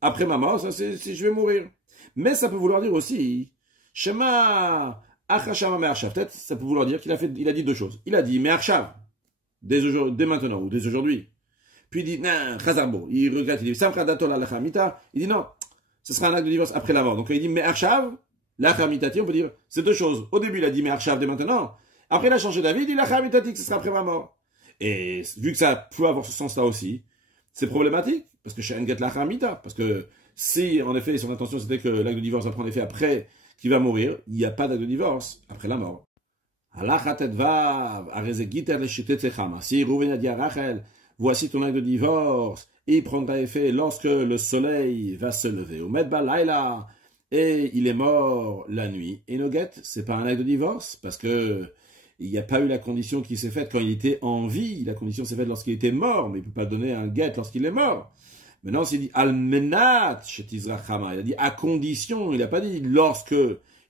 Après ma mort, ça c'est si je vais mourir. Mais ça peut vouloir dire aussi Shema achashama me'arshav. Peut-être ça peut vouloir dire qu'il a dit deux choses. Il a dit Me'arshav dès maintenant ou dès aujourd'hui. Puis il dit non, Chazarbo. Il regrette, il dit Samcha datol alachamita. Il dit non, ce sera un acte de divorce après la mort. Donc il dit Me'arshav. L'achamitati, on peut dire, c'est deux choses. Au début, il a dit, mais Archav dès maintenant. Après, il a changé d'avis, il dit, l'achamitati, que ce sera après ma mort. Et vu que ça peut avoir ce sens-là aussi, c'est problématique, parce que chez Enget l'achamita, parce que si, en effet, son intention c'était que l'acte de divorce va prendre effet après qu'il va mourir, il n'y a pas d'acte de divorce après la mort. Si Rouven a dit à Rachel, voici ton acte de divorce, et il prendra effet lorsque le soleil va se lever. Au Medba Laila, et il est mort la nuit. Et Noguet, c'est pas un acte de divorce, parce que il n'y a pas eu la condition qui s'est faite quand il était en vie. La condition s'est faite lorsqu'il était mort, mais il ne peut pas donner un guet lorsqu'il est mort. Maintenant, s'il dit Almenat chez Tizrachama, il a dit à condition, il n'a pas dit lorsque,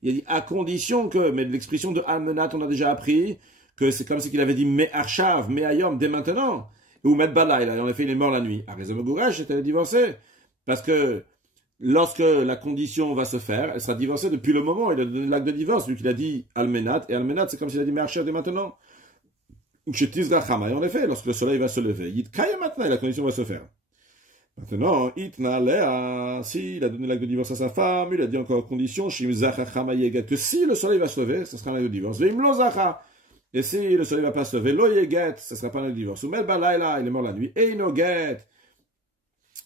il a dit à condition que, mais de l'expression de Almenat, on a déjà appris que c'est comme si qu'il avait dit mais archav, mais ayom, dès maintenant, ou met balayla, en effet il est mort la nuit. Arezem Gourash était divorcé, parce que lorsque la condition va se faire, elle sera divorcée depuis le moment où il a donné l'acte de divorce, vu qu'il a dit almenat, et almenat c'est comme s'il a dit mais archav dès maintenant. En effet, lorsque le soleil va se lever, Yitkaya maintenant, la condition va se faire. Maintenant, Itna Lea, s'il a donné l'acte de divorce à sa femme, il a dit encore condition, que si le soleil va se lever, ce sera un acte de divorce. Et si le soleil ne va pas se lever, lo yeget, ce ne sera pas un acte de divorce. Ou Balayla, il est mort la nuit, et no get.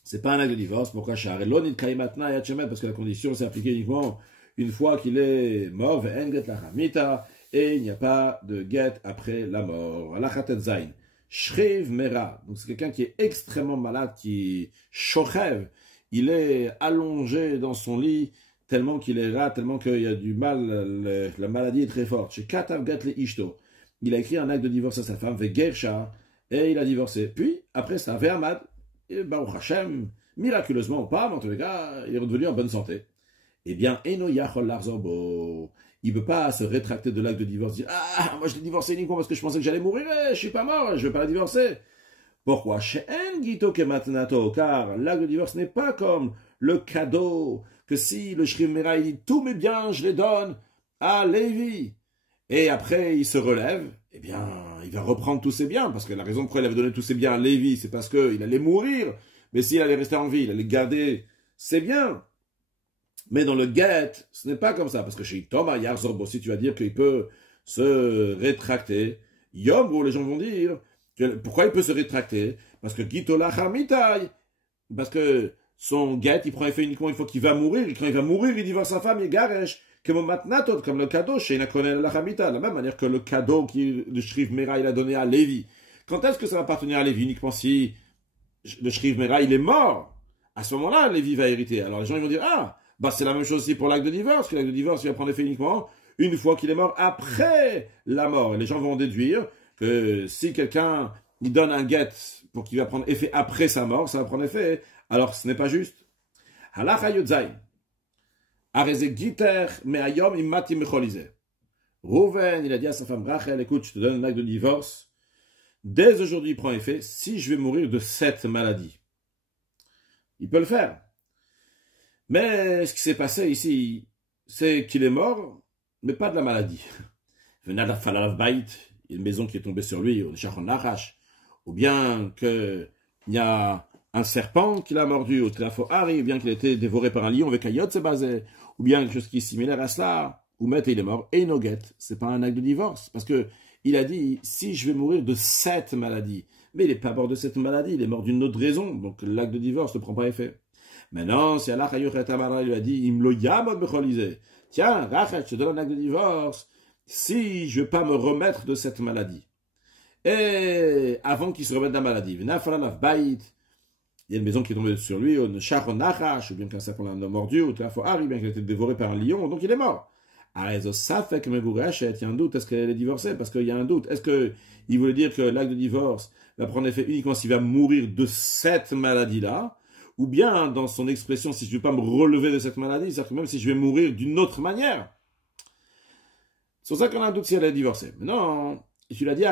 C'est pas un acte de divorce, pourquoi Shar? Et l'on Yitkaya maintenant, parce que la condition s'est appliquée uniquement une fois qu'il est mort, en get la hamita. Et il n'y a pas de get après la mort. Alachatet zain. Shriv mera. Donc c'est quelqu'un qui est extrêmement malade, qui shochev. Il est allongé dans son lit tellement qu'il est là, tellement qu'il y a du mal. La maladie est très forte. Chez Katav get le ishto. Il a écrit un acte de divorce à sa femme, vegersha, et il a divorcé. Puis après ça, ve'amad. Et Baruch Hashem, miraculeusement ou pas, mais en tous les cas, il est redevenu en bonne santé. Eh bien, eno yachol larzorbo. Il ne peut pas se rétracter de l'acte de divorce, dire « Ah, moi je l'ai divorcé uniquement parce que je pensais que j'allais mourir, je suis pas mort, je ne vais pas la divorcer. » Pourquoi? Car l'acte de divorce n'est pas comme le cadeau, que si le Shriv Mera il dit « Tous mes biens, je les donne à Lévi. » Et après, il se relève, eh bien, il va reprendre tous ses biens, parce que la raison pour laquelle il avait donné tous ses biens à Lévi, c'est parce qu'il allait mourir. Mais s'il allait rester en vie, il allait garder ses biens. Mais dans le get, ce n'est pas comme ça, parce que chez Thomas Yarzorbo, si tu vas dire qu'il peut se rétracter, Yom, où les gens vont dire, pourquoi il peut se rétracter? Parce que Gitola Hamitai, parce que son get, il prend effet uniquement une fois qu'il va mourir, et quand il va mourir, il divorce sa femme, il garesh, comme le cadeau chez Nakonel la Hamita, de la même manière que le cadeau que le Shriv Mera il a donné à Lévi. Quand est-ce que ça va appartenir à Lévi? Uniquement si le Shriv Mera il est mort. À ce moment-là, Lévi va hériter. Alors les gens ils vont dire, ah, bah c'est la même chose aussi pour l'acte de divorce, que l'acte de divorce il va prendre effet uniquement une fois qu'il est mort après la mort. Et les gens vont déduire que si quelqu'un il donne un get pour qu'il va prendre effet après sa mort, ça va prendre effet. Alors ce n'est pas juste. Halacha Yodzai. Areze Giter me'ayom imati mecholize. Rouven, il a dit à sa femme Rachel, écoute, je te donne un acte de divorce. Dès aujourd'hui, il prend effet si je vais mourir de cette maladie. Il peut le faire. Mais ce qui s'est passé ici, c'est qu'il est mort, mais pas de la maladie. Il y a une maison qui est tombée sur lui, ou bien qu'il y a un serpent qui l'a mordu au Tlafoari, ou bien qu'il a été dévoré par un lion avec un yot basé, ou bien quelque chose qui est similaire à cela, ou met il est mort, et no get, c'est pas un acte de divorce, parce que il a dit, si je vais mourir de cette maladie, mais il n'est pas mort de cette maladie, il est mort d'une autre raison, donc l'acte de divorce ne prend pas effet. Maintenant, si Allah lui a dit, il me lo yamod becholize, tiens, Rachel, je te donne un acte de divorce, si je ne vais pas me remettre de cette maladie. Et avant qu'il se remette de la maladie, il y a une maison qui est tombée sur lui, ou bien qu'un serpent l'a mordu, ou bien qu'il a été dévoré par un lion, donc il est mort. Ça fait que il y a un doute, est-ce qu'elle est divorcée? Parce qu'il y a un doute. Est-ce qu'il voulait dire que l'acte de divorce va prendre effet uniquement s'il va mourir de cette maladie-là? Ou bien, dans son expression, si je ne vais pas me relever de cette maladie, c'est-à-dire que même si je vais mourir d'une autre manière. C'est pour ça qu'on a un doute si elle est divorcée. Mais non, tu l'as dit,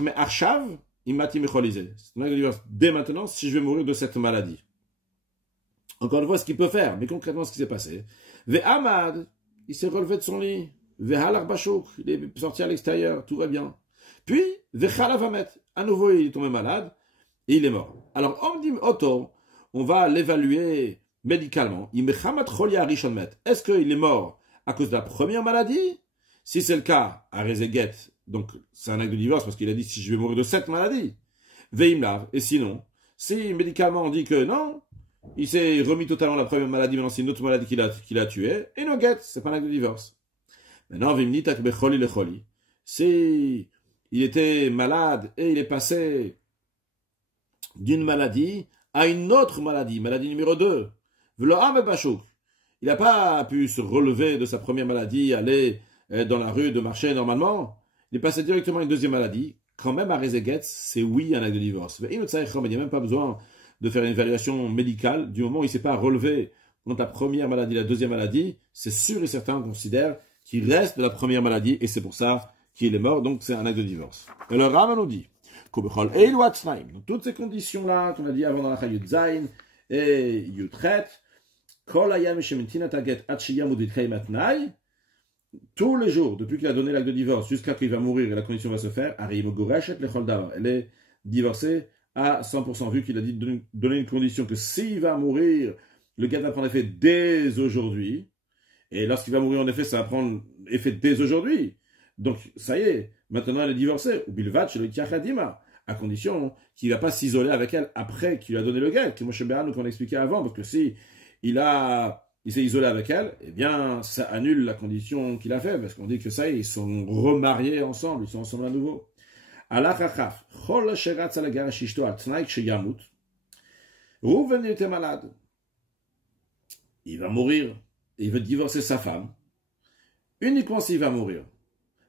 mais Arshav, il m'a timicholizé. C'est un acte de divorce dès maintenant si je vais mourir de cette maladie. Encore une fois, ce qu'il peut faire, mais concrètement, ce qui s'est passé. Ve'amad, il s'est relevé de son lit. Ve'halar bachouk, il est sorti à l'extérieur, tout va bien. Puis, ve'chalavamet, à nouveau, il est tombé malade et il est mort. Alors, on dit, on va l'évaluer médicalement. Est-ce qu'il est mort à cause de la première maladie? Si c'est le cas, à Rezeget, donc c'est un acte de divorce parce qu'il a dit si je vais mourir de cette maladie. Veimlav, et sinon, si médicalement on dit que non, il s'est remis totalement de la première maladie, maintenant c'est une autre maladie qui l'a tué, et no get, c'est pas un acte de divorce. Maintenant, Vimnitak becholi lecholi. Si il était malade et il est passé d'une maladie à une autre maladie, maladie numéro 2. Il n'a pas pu se relever de sa première maladie, aller dans la rue, de marcher normalement. Il est passé directement à une deuxième maladie. Quand même, à Rezeget, c'est oui un acte de divorce. Il n'y a même pas besoin de faire une évaluation médicale. Du moment où il ne s'est pas relevé contre la première maladie, la deuxième maladie, c'est sûr et certain qu'on considère qu'il reste de la première maladie et c'est pour ça qu'il est mort, donc c'est un acte de divorce. Et le Rambam nous dit, dans toutes ces conditions-là, qu'on a dit avant dans la Yud Zayin et Yud Chet, tous les jours, depuis qu'il a donné l'acte de divorce, jusqu'à qu'il va mourir et la condition va se faire, elle est divorcée à 100%, vu qu'il a dit donner une condition que s'il va mourir, le gars va prendre effet dès aujourd'hui, et lorsqu'il va mourir en effet, ça va prendre effet dès aujourd'hui. Donc, ça y est, maintenant elle est divorcée, ou bilvat chez le kiachadima, à condition qu'il ne va pas s'isoler avec elle après qu'il lui a donné le guet, que Moshe Béhan nous a expliqué avant, parce que si il s'est isolé avec elle, eh bien, ça annule la condition qu'il a fait, parce qu'on dit que ça y est, ils sont remariés ensemble, ils sont ensemble à nouveau. Rouven était malade. Il va mourir, il veut divorcer sa femme, uniquement s'il va mourir.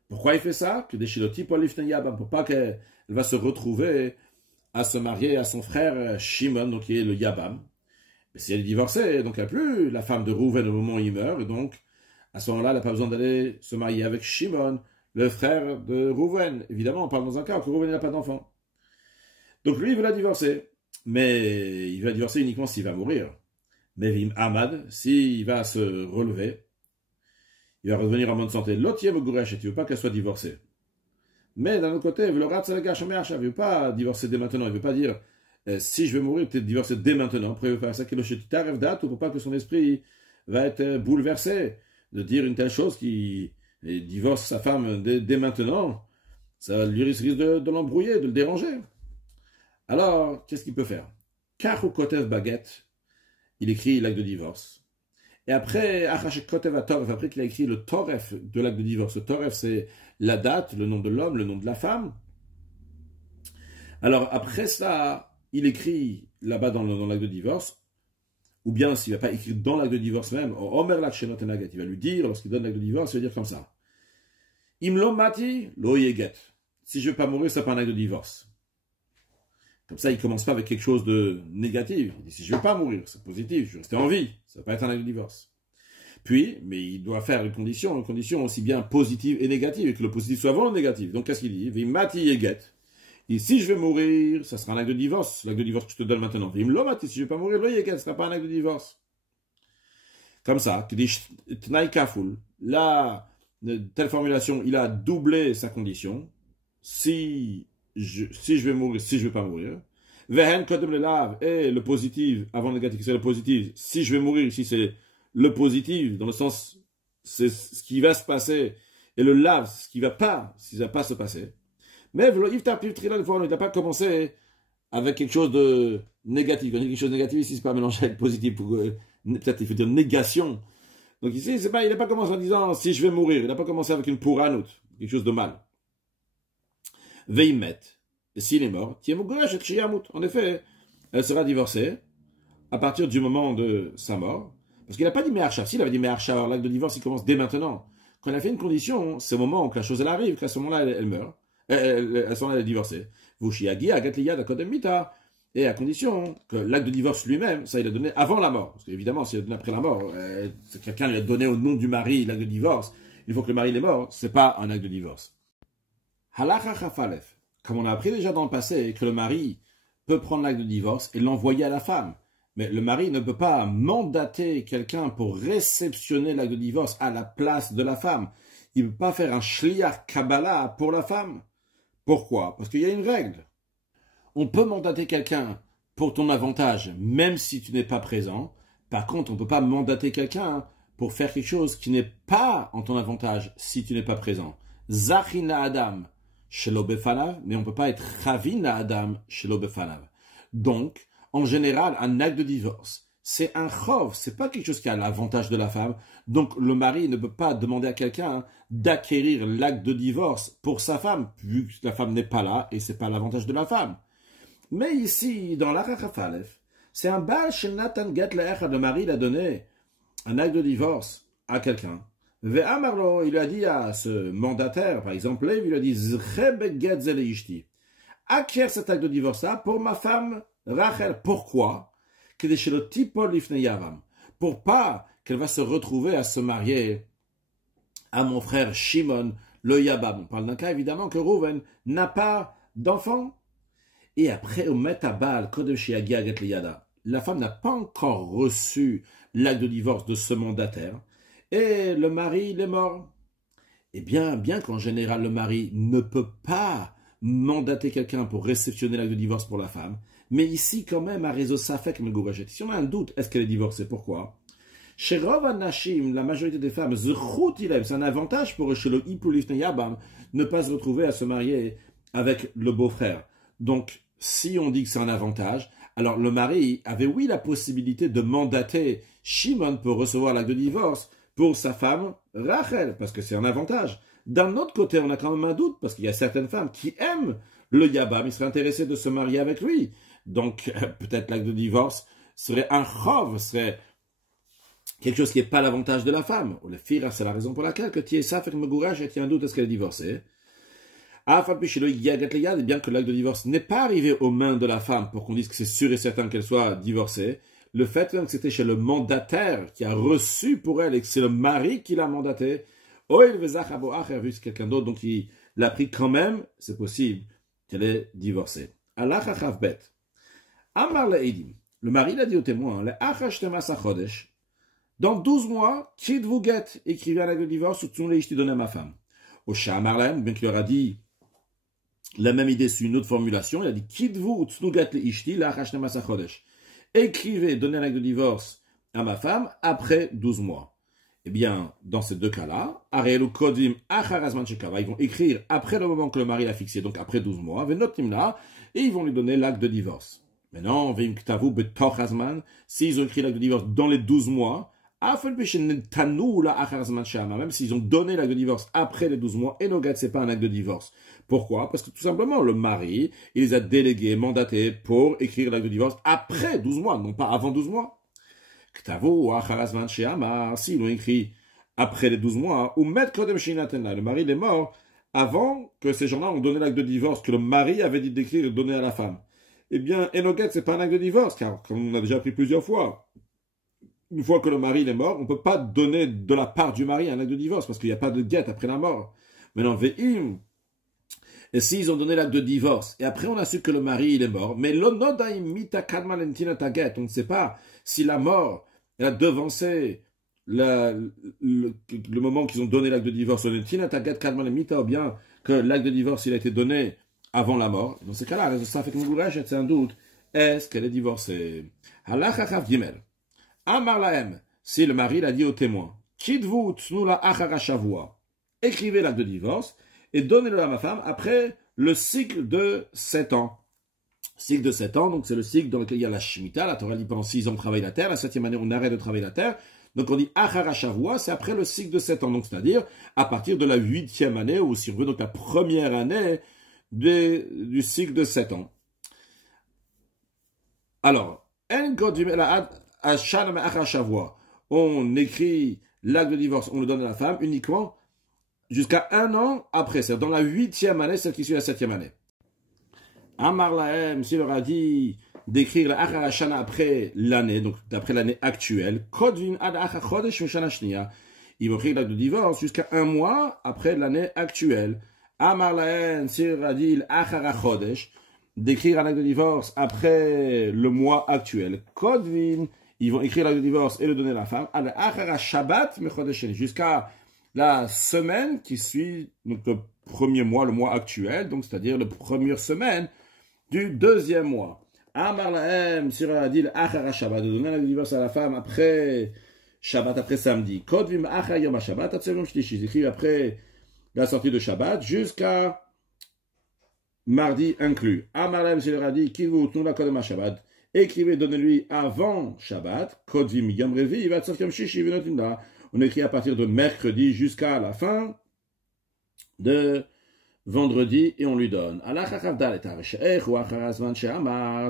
Pourquoi il fait ça? Que des Shiloti Polifne Yabam, pour pas qu'elle va se retrouver à se marier à son frère Shimon, donc qui est le Yabam. Mais si elle est divorcée, donc elle n'a plus la femme de Rouven au moment où il meurt, et donc à ce moment-là, elle n'a pas besoin d'aller se marier avec Shimon, le frère de Rouven. Évidemment, on parle dans un cas où Rouven n'a pas d'enfant. Donc lui, il veut la divorcer. Mais il va divorcer uniquement s'il va mourir. Mais Vim Ahmad, s'il va se relever, il va revenir en bonne santé. L'autre, il ne veut pas qu'elle soit divorcée. Mais d'un autre côté, il ne veut pas divorcer dès maintenant. Il ne veut pas dire, si je vais mourir, peut-être divorcer dès maintenant. Après, il veut faire ça, pour pas que son esprit va être bouleversé. De dire une telle chose qui divorce sa femme dès maintenant, ça lui risque de l'embrouiller, de le déranger. Alors, qu'est-ce qu'il peut faire? Kachu Kotev Baguette, il écrit l'acte de divorce. Et après, après qu'il a écrit le Toref de l'acte de divorce, le Toref c'est la date, le nom de l'homme, le nom de la femme. Alors après ça, il écrit là-bas dans l'acte de divorce, ou bien s'il ne va pas écrire dans l'acte de divorce même, Omer Lachenot Enaget, il va lui dire, lorsqu'il donne l'acte de divorce, il va dire comme ça. Imlo Mati, lo yeget. Si je ne veux pas mourir, ce n'est pas un acte de divorce. Comme ça, il ne commence pas avec quelque chose de négatif. Il dit, si je ne veux pas mourir, c'est positif, je vais rester en vie. Ça ne va pas être un acte de divorce. Puis, mais il doit faire une condition aussi bien positive et négative, et que le positif soit avant le négatif. Donc, qu'est-ce qu'il dit? Vimati yeget. Et si je vais mourir, ça sera un acte de divorce, l'acte de divorce que je te donne maintenant. Vimlomati, si je ne vais pas mourir, le yeget, ce ne sera pas un acte de divorce. Comme ça, tu dis, tnaï kaful. Là, telle formulation, il a doublé sa condition. Si je vais mourir, si je ne vais pas mourir. Vehen kodem le lave, et le positif, avant le négatif, c'est le positif. Si je vais mourir, ici c'est le positif, dans le sens, c'est ce qui va se passer, et le lave, ce qui va pas, ce qui va pas se passer. Mais il n'a pas commencé avec quelque chose de négatif. Quand il dit quelque chose de négatif, ici c'est pas mélangé avec positif, peut-être il faut dire négation. Donc ici, il n'a pas commencé en disant si je vais mourir, il n'a pas commencé avec une pouranout, quelque chose de mal. Veimet, et s'il est mort, en effet, elle sera divorcée à partir du moment de sa mort, parce qu'il n'a pas dit Me'arshav. S'il avait dit Me'arshav, alors l'acte de divorce il commence dès maintenant. Quand il a fait une condition, c'est au moment où la chose elle arrive, qu'à ce moment-là elle meurt, à ce moment-là elle est divorcée. Vushiagi, Agatliyad, Akodem Mita, et à condition que l'acte de divorce lui-même, ça il a donné avant la mort, parce qu'évidemment s'il a donné après la mort, quelqu'un lui a donné au nom du mari l'acte de divorce, une fois que le mari est mort, c'est pas un acte de divorce. Halacha Chafalef, comme on a appris déjà dans le passé, que le mari peut prendre l'acte de divorce et l'envoyer à la femme. Mais le mari ne peut pas mandater quelqu'un pour réceptionner l'acte de divorce à la place de la femme. Il ne peut pas faire un shliach Kabbalah pour la femme. Pourquoi? Parce qu'il y a une règle. On peut mandater quelqu'un pour ton avantage, même si tu n'es pas présent. Par contre, on ne peut pas mandater quelqu'un pour faire quelque chose qui n'est pas en ton avantage si tu n'es pas présent. Zachina Adam. Shelo befanav, mais on ne peut pas être Ravina Adam Shelo befanav. Donc, en général, un acte de divorce, c'est un chov, c'est pas quelque chose qui a l'avantage de la femme. Donc, le mari ne peut pas demander à quelqu'un d'acquérir l'acte de divorce pour sa femme, vu que la femme n'est pas là et c'est pas l'avantage de la femme. Mais ici, dans l'Arachafalef, c'est un Baal chez Nathan Getler, le mari l'a donné un acte de divorce à quelqu'un. Ve'amarlo, il a dit à ce mandataire, par exemple, il lui a dit Zrebegedzelishti, acquiert cet acte de divorce-là pour ma femme Rachel. Pourquoi? Pour pas qu'elle va se retrouver à se marier à mon frère Shimon, le Yabam. On parle d'un cas évidemment que Reuven n'a pas d'enfant. Et après, au Metabal, Kodesh Yagiaget Liyada, la femme n'a pas encore reçu l'acte de divorce de ce mandataire. Et le mari, il est mort. Eh bien qu'en général, le mari ne peut pas mandater quelqu'un pour réceptionner l'acte de divorce pour la femme, mais ici, quand même, à réseau Safek Megouvajet. Si on a un doute, est-ce qu'elle est divorcée? Pourquoi? Chez Rov Nashim, la majorité des femmes, c'est un avantage pour eux, chez le Ipulif Yabam, ne pas se retrouver à se marier avec le beau-frère. Donc, si on dit que c'est un avantage, alors le mari avait, oui, la possibilité de mandater Shimon pour recevoir l'acte de divorce pour sa femme Rachel, parce que c'est un avantage. D'un autre côté, on a quand même un doute, parce qu'il y a certaines femmes qui aiment le Yabam, ils seraient intéressés de se marier avec lui. Donc, peut-être l'acte de divorce serait un chov, serait quelque chose qui n'est pas l'avantage de la femme. Ou le fira, c'est la raison pour laquelle que Tiesa fait Megourage et qu'il y a un doute, est-ce qu'elle est divorcée? Bien que l'acte de divorce n'est pas arrivé aux mains de la femme pour qu'on dise que c'est sûr et certain qu'elle soit divorcée, le fait que c'était chez le mandataire qui a reçu pour elle et que c'est le mari qui l'a mandaté, vu que c'est quelqu'un d'autre, donc il l'a pris quand même, c'est possible qu'elle est divorcée. Amar le mari l'a dit au témoin, dans 12 mois, quitte vous guette, écrivez un acte de divorce ou tu l'as donné à ma femme. Au Shamarlem, bien qu'il leur a dit la même idée sous une autre formulation, il a dit quitte-vous tsnugat le ishti la chashnema sachodesh. Écrivez, donnez un acte de divorce à ma femme après 12 mois. Eh bien, dans ces deux cas-là, Arielu Kodim Acharazman Shekava, ils vont écrire après le moment que le mari a fixé, donc après 12 mois, Venotimna, et ils vont lui donner l'acte de divorce. Maintenant, Vim Ktavu Betochazman, s'ils ont écrit l'acte de divorce dans les 12 mois, même s'ils ont donné l'acte de divorce après les 12 mois, et Nogat, c'est pas un acte de divorce. Pourquoi? Parce que tout simplement, le mari, il les a délégués, mandatés pour écrire l'acte de divorce après 12 mois, non pas avant 12 mois. S'ils l'ont écrit après les 12 mois, ou le mari il est mort avant que ces gens-là ont donné l'acte de divorce que le mari avait dit d'écrire et de donner à la femme. Eh bien, Enoget, c'est pas un acte de divorce, car comme on a déjà appris plusieurs fois, une fois que le mari est mort, on ne peut pas donner de la part du mari un acte de divorce, parce qu'il n'y a pas de guette après la mort. Maintenant, Ve'im, et s'ils ont donné l'acte de divorce, et après on a su que le mari il est mort, mais l'onodaim mita kadman entina taget, on ne sait pas si la mort elle a devancé le moment qu'ils ont donné l'acte de divorce, entina taget kadman mita, ou bien que l'acte de divorce il a été donné avant la mort. Dans ces cas-là, ça fait que c'est un doute. Est-ce qu'elle est divorcée? Halachachav gimel. Amar lahem, si le mari l'a dit au témoin, quitte-vous tsnula achara shavua, écrivez l'acte de divorce et donnez-le à ma femme après le cycle de 7 ans. Cycle de 7 ans, donc c'est le cycle dans lequel il y a la Shemitah, la Torah dit pendant 6 ans on travaille la terre, la 7e année on arrête de travailler la terre, donc on dit achara shavua, c'est après le cycle de 7 ans, donc c'est-à-dire à partir de la 8e année, ou si on veut donc la première année du cycle de 7 ans. Alors, on écrit l'acte de divorce, on le donne à la femme uniquement jusqu'à 1 an après, c'est-à-dire dans la 8e année, celle qui suit la 7e année. Amar lahem, s'il leur a dit d'écrire la achara shana après l'année, donc d'après l'année actuelle, kodvin ad achar chodesh v'shana shniya, ils vont écrire l'acte de divorce jusqu'à 1 mois après l'année actuelle. Amar lahem, s'il leur a dit l'achara chodesh, d'écrire un acte de divorce après le mois actuel. Kodvin, ils vont écrire l'acte de divorce et le donner à la femme. Jusqu'à la semaine qui suit donc le premier mois, le mois actuel, donc c'est-à-dire la première semaine du 2e mois. Amar lahem, si on a dit l'achara Shabbat, de donner l'acte de divorce à la femme après Shabbat, après samedi. Kodvim achar yom Shabbat, atzevim shlishi, ils écrivent après la sortie de Shabbat jusqu'à mardi inclus. Amarem, s'il leur a dit, qu'il vous la kodem Shabbat, écrivez, donnez-lui avant Shabbat, kodvim yom revi, vatsof yom shishi, venotinda. On écrit à partir de mercredi jusqu'à la fin de vendredi et on lui donne.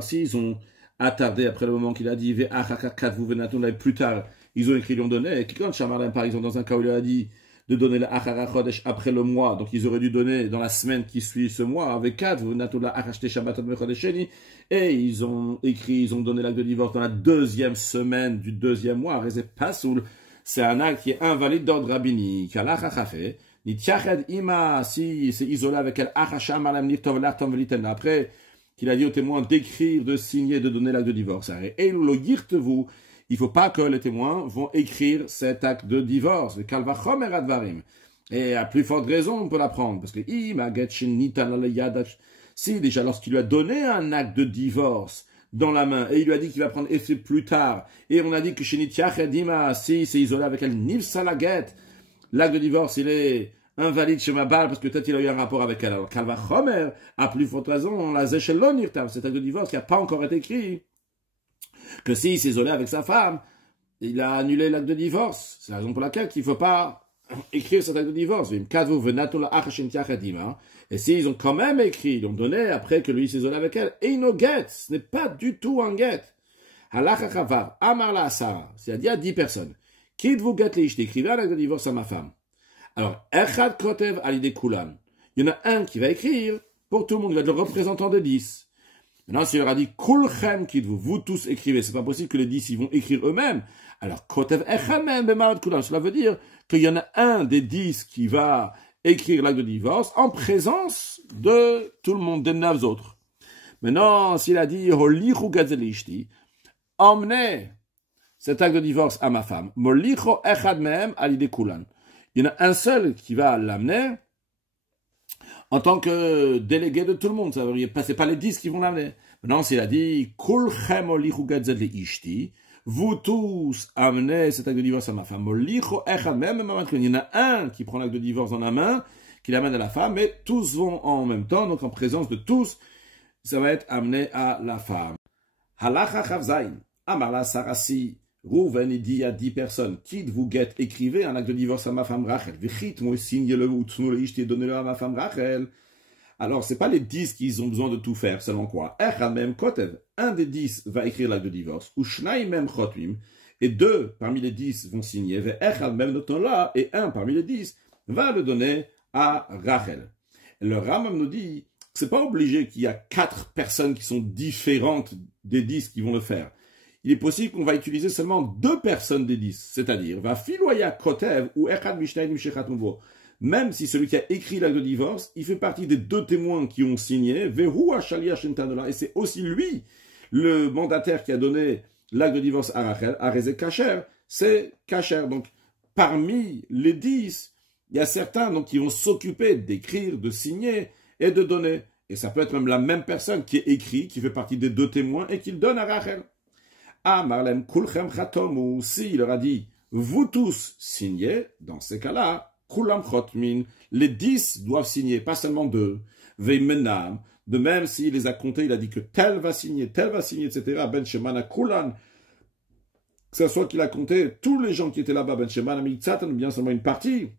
S'ils ont attardé après le moment qu'il a dit, plus tard, ils ont écrit, ils ont donné. Par exemple, dans un cas où il a dit de donner la Achara Chodesh après le mois, donc ils auraient dû donner dans la semaine qui suit ce mois, avec 4, et ils ont écrit, ils ont donné l'acte de divorce dans la 2e semaine du 2e mois, c'est un acte qui est invalide d'ordre rabbinique. Nitiached ima, si c'est isolé avec elle, après qu'il a dit au témoin d'écrire, de signer, de donner l'acte de divorce. Et il ne faut pas que les témoins vont écrire cet acte de divorce. Et à plus forte raison, on peut l'apprendre. Parce que si déjà lorsqu'il lui a donné un acte de divorce dans la main, et il lui a dit qu'il va prendre effet plus tard, et on a dit que chez Nitiachedima, si c'est isolé avec elle, Nifsalaget, l'acte de divorce, il est invalide chez ma balle parce que peut-être il a eu un rapport avec elle. Alors, Kalva Chomer, à plus forte raison, la Zechelon Nirtav, cet acte de divorce qui n'a pas encore été écrit, que s'il s'est isolé avec sa femme, il a annulé l'acte de divorce. C'est la raison pour laquelle il ne faut pas écrire cet acte de divorce. Et s'ils ont quand même écrit, ils l'ont donné après que lui s'est isolé avec elle, et no get, ce n'est pas du tout un get. Halacha Chavav, Amar la Sarah, c'est-à-dire à 10 personnes. Quitte vous get les écrivez un acte de divorce à ma femme. Alors, Echad Kotev Alide Kulan. Il y en a un qui va écrire pour tout le monde, il va être le représentant des 10. Maintenant, s'il leur a dit Kulchem Quitte vous tous écrivez, c'est pas possible que les 10 ils vont écrire eux-mêmes. Alors, Kotev Echad Mem Bemad Kulan. Cela veut dire qu'il y en a un des 10 qui va écrire l'acte de divorce en présence de tout le monde, des 9 autres. Maintenant, s'il a dit Holichu Gazelishti, emmenez cet acte de divorce à ma femme. Molicho Echad Mem Alide Kulan. Il y en a un seul qui va l'amener en tant que délégué de tout le monde. Ça veut dire, c'est pas les 10 qui vont l'amener. Maintenant, s'il a dit, Kulchem olichu gadzed ishti, vous tous amenez cet acte de divorce à ma femme. Olichu echad mem, il y en a un qui prend l'acte de divorce dans la main, qui l'amène à la femme, mais tous vont en même temps, donc en présence de tous, ça va être amené à la femme. Halacha chavzain, amala sarasi. Rouven, il dit à 10 personnes, quitte vous get, écrivez un acte de divorce à ma femme Rachel. Vichit, moi, signez-le, ou tsnou et donnez-le à ma femme Rachel. Alors, c'est pas les 10 qui ont besoin de tout faire, seulement quoi? Echad mem kotev. Un des 10 va écrire l'acte de divorce. Ou shnai mem chotwim. Et 2 parmi les 10 vont signer. Ve echad mem noton-là. Et 1 parmi les 10 va le donner à Rachel. Et le Rambam nous dit, c'est pas obligé qu'il y a 4 personnes qui sont différentes des 10 qui vont le faire. Il est possible qu'on va utiliser seulement 2 personnes des 10, c'est-à-dire, va filoya kotev ou echad mishnayim shechatnuvo. Même si celui qui a écrit l'acte de divorce, il fait partie des 2 témoins qui ont signé, vehu ashalia shentanola, et c'est aussi lui, le mandataire qui a donné l'acte de divorce à Rachel, à Rezek Kacher, c'est Kacher. Donc, parmi les 10, il y a certains donc, qui vont s'occuper d'écrire, de signer et de donner. Et ça peut être même la même personne qui est écrit, qui fait partie des 2 témoins et qui le donne à Rachel. Ah, Marlem Kulchem Chatomu, si il leur a dit, vous tous signez, dans ces cas-là, Kulam Chotmin, les 10 doivent signer, pas seulement 2. Veimenam, de même s'il les a comptés, il a dit que tel va signer, etc. Ben Shemana Kulan, que ce soit qu'il a compté tous les gens qui étaient là-bas, Ben Shemana Mitzatan, bien seulement une partie.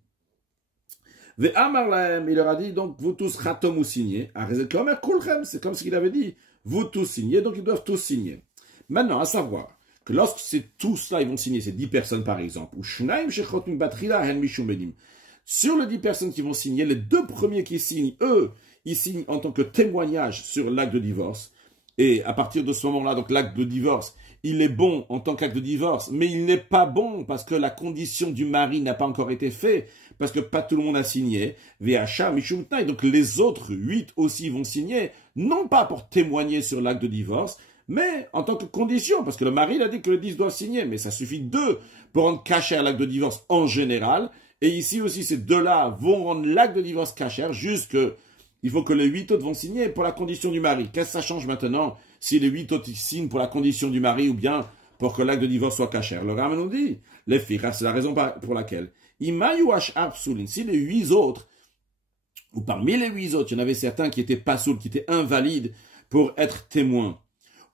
Ve'amarlaem, il leur a dit, donc vous tous Chatomu signez. Arezet Lomer Kulchem, c'est comme ce qu'il avait dit, vous tous signez, donc ils doivent tous signer. Maintenant, à savoir que lorsque c'est tous là, ils vont signer, ces 10 personnes par exemple, ou Shnaim Shechotun Batrila Hen Mishum Benim. Sur les 10 personnes qui vont signer, les 2 premiers qui signent, eux, ils signent en tant que témoignage sur l'acte de divorce. Et à partir de ce moment-là, donc l'acte de divorce, il est bon en tant qu'acte de divorce, mais il n'est pas bon parce que la condition du mari n'a pas encore été faite, parce que pas tout le monde a signé. Ve'achar Mishum Tnai, donc les autres 8 aussi vont signer, non pas pour témoigner sur l'acte de divorce, mais en tant que condition, parce que le mari il a dit que les 10 doivent signer, mais ça suffit 2 pour rendre cachère l'acte de divorce en général, et ici aussi ces 2-là vont rendre l'acte de divorce cachère, juste que il faut que les 8 autres vont signer pour la condition du mari. Qu'est-ce que ça change maintenant si les 8 autres signent pour la condition du mari ou bien pour que l'acte de divorce soit cachère? Le Rambam nous dit, les filles, c'est la raison pour laquelle, si les 8 autres, ou parmi les 8 autres, il y en avait certains qui étaient pas soul, qui étaient invalides pour être témoins,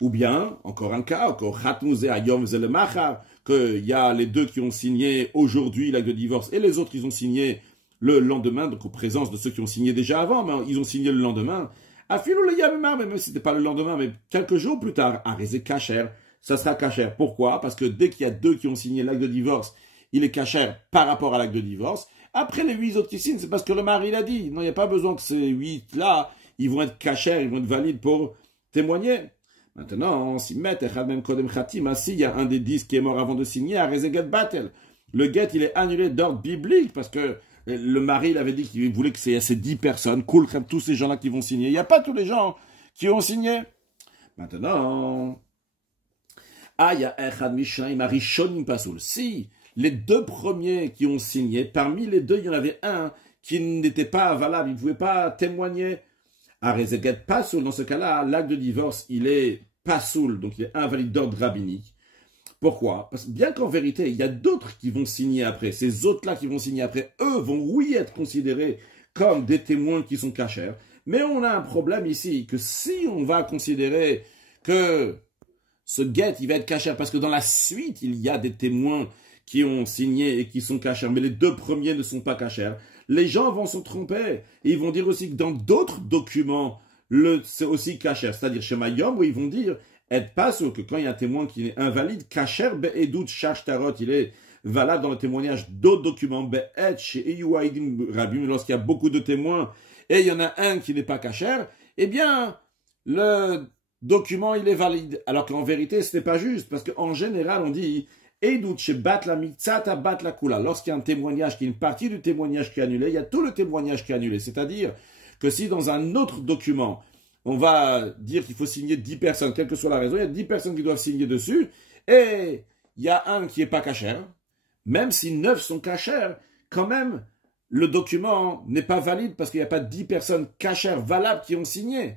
ou bien, encore un cas, encore Khatmouze Ayom Zelemachar, qu'il y a les 2 qui ont signé aujourd'hui l'acte de divorce et les autres, ils ont signé le lendemain, donc en présence de ceux qui ont signé déjà avant, mais ils ont signé le lendemain. Afilou le Yamemar, même si c'était pas le lendemain, mais quelques jours plus tard, Arezé Kacher, ça sera Kacher. Pourquoi? Parce que dès qu'il y a 2 qui ont signé l'acte de divorce, il est Kacher par rapport à l'acte de divorce. Après les 8 autres qui signent, c'est parce que le mari l'a dit. Non, il n'y a pas besoin que ces 8-là, ils vont être Kacher, ils vont être valides pour témoigner. Maintenant, si met même Kodem Khatim, il y a un des 10 qui est mort avant de signer à Rezegat Batel. Le get, il est annulé d'ordre biblique parce que le mari, il avait dit qu'il voulait que c'est ces 10 personnes, cool, comme tous ces gens-là qui vont signer. Il n'y a pas tous les gens qui ont signé. Maintenant, Aya Echad Mishaim Arishonim Pasoul. Si les deux premiers qui ont signé, parmi les deux, il y en avait un qui n'était pas valable, il ne pouvait pas témoigner. Arezeget Pasoul, dans ce cas-là, l'acte de divorce, il est Pasoul, donc il est invalide d'ordre rabbinique. Pourquoi? Parce que bien qu'en vérité, il y a d'autres qui vont signer après. Ces autres-là qui vont signer après, eux vont, oui, être considérés comme des témoins qui sont cachers. Mais on a un problème ici, que si on va considérer que ce guet, il va être cachère, parce que dans la suite, il y a des témoins qui ont signé et qui sont cachers, mais les deux premiers ne sont pas cachers, les gens vont se tromper. Et ils vont dire aussi que dans d'autres documents, c'est aussi cachère. C'est-à-dire chez Mayom, où ils vont dire, être pas sûr que quand il y a un témoin qui est invalide, kacher be'edut shash tarot, il est valable dans le témoignage d'autres documents, be'et chez Eyuaidim Rabim, lorsqu'il y a beaucoup de témoins, et il y en a un qui n'est pas cachère, eh bien, le document, il est valide. Alors qu'en vérité, ce n'est pas juste, parce qu'en général, on dit, Edut chez bat la mitzata bat la kula. Lorsqu'il y a un témoignage qui est une partie du témoignage qui est annulé, il y a tout le témoignage qui est annulé. C'est-à-dire que si dans un autre document, on va dire qu'il faut signer 10 personnes, quelle que soit la raison, il y a 10 personnes qui doivent signer dessus, et il y a un qui n'est pas cachère, même si 9 sont cachères, quand même, le document n'est pas valide parce qu'il n'y a pas 10 personnes cachères valables qui ont signé.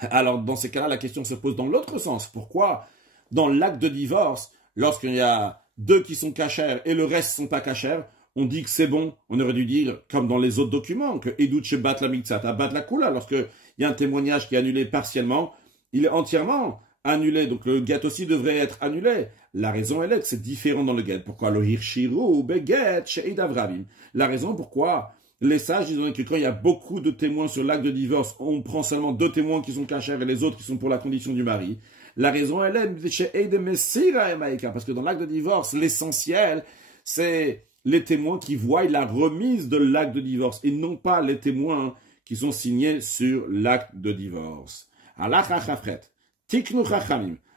Alors, dans ces cas-là, la question se pose dans l'autre sens. Pourquoi, dans l'acte de divorce, lorsqu'il y a 2 qui sont cachères et le reste ne sont pas cachères, on dit que c'est bon? On aurait dû dire, comme dans les autres documents, que Edut bat la mitzata bat la kula. Lorsqu'il y a un témoignage qui est annulé partiellement, il est entièrement annulé. Donc le guet aussi devrait être annulé. La raison, elle est que c'est différent dans le guet. Pourquoi le hirshiru beget she'id avrabim? La raison pourquoi les sages, ils ont dit que quand il y a beaucoup de témoins sur l'acte de divorce, on prend seulement 2 témoins qui sont cachers et les autres qui sont pour la condition du mari. La raison, elle est she'id mesira emaika. Parce que dans l'acte de divorce, l'essentiel, c'est les témoins qui voient la remise de l'acte de divorce et non pas les témoins qui sont signés sur l'acte de divorce.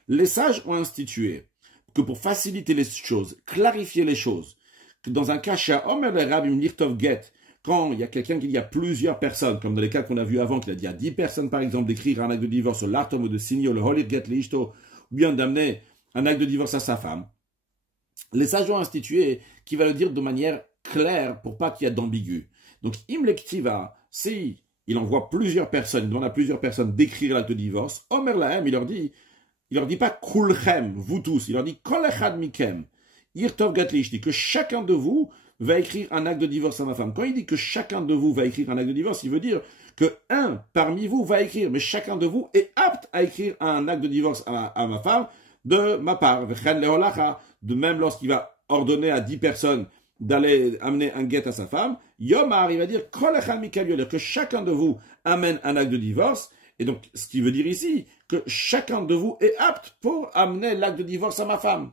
Les sages ont institué que pour faciliter les choses, clarifier les choses, que dans un cas chez Omer le Rabbi Nirtov Get, quand il y a quelqu'un qui dit à plusieurs personnes, comme dans les cas qu'on a vus avant, qu'il a dit à 10 personnes par exemple d'écrire un acte de divorce sur l'artom ou de signer le Holir Get Lishto, ou bien d'amener un acte de divorce à sa femme, les sages ont institué qui va le dire de manière claire pour pas qu'il y ait d'ambigu. Donc, imlektiva, si il envoie plusieurs personnes, il demande à plusieurs personnes d'écrire l'acte de divorce, Omer Lahem, il leur dit pas kulchem, vous tous, il leur dit kol echad mikem, irtov gatlishti, que chacun de vous va écrire un acte de divorce à ma femme. Quand il dit que chacun de vous va écrire un acte de divorce, il veut dire que un parmi vous va écrire, mais chacun de vous est apte à écrire un acte de divorce à ma femme de ma part. De même lorsqu'il va ordonner à 10 personnes d'aller amener un guet à sa femme, Yomar, il va dire que chacun de vous amène un acte de divorce, et donc ce qui veut dire ici que chacun de vous est apte pour amener l'acte de divorce à ma femme.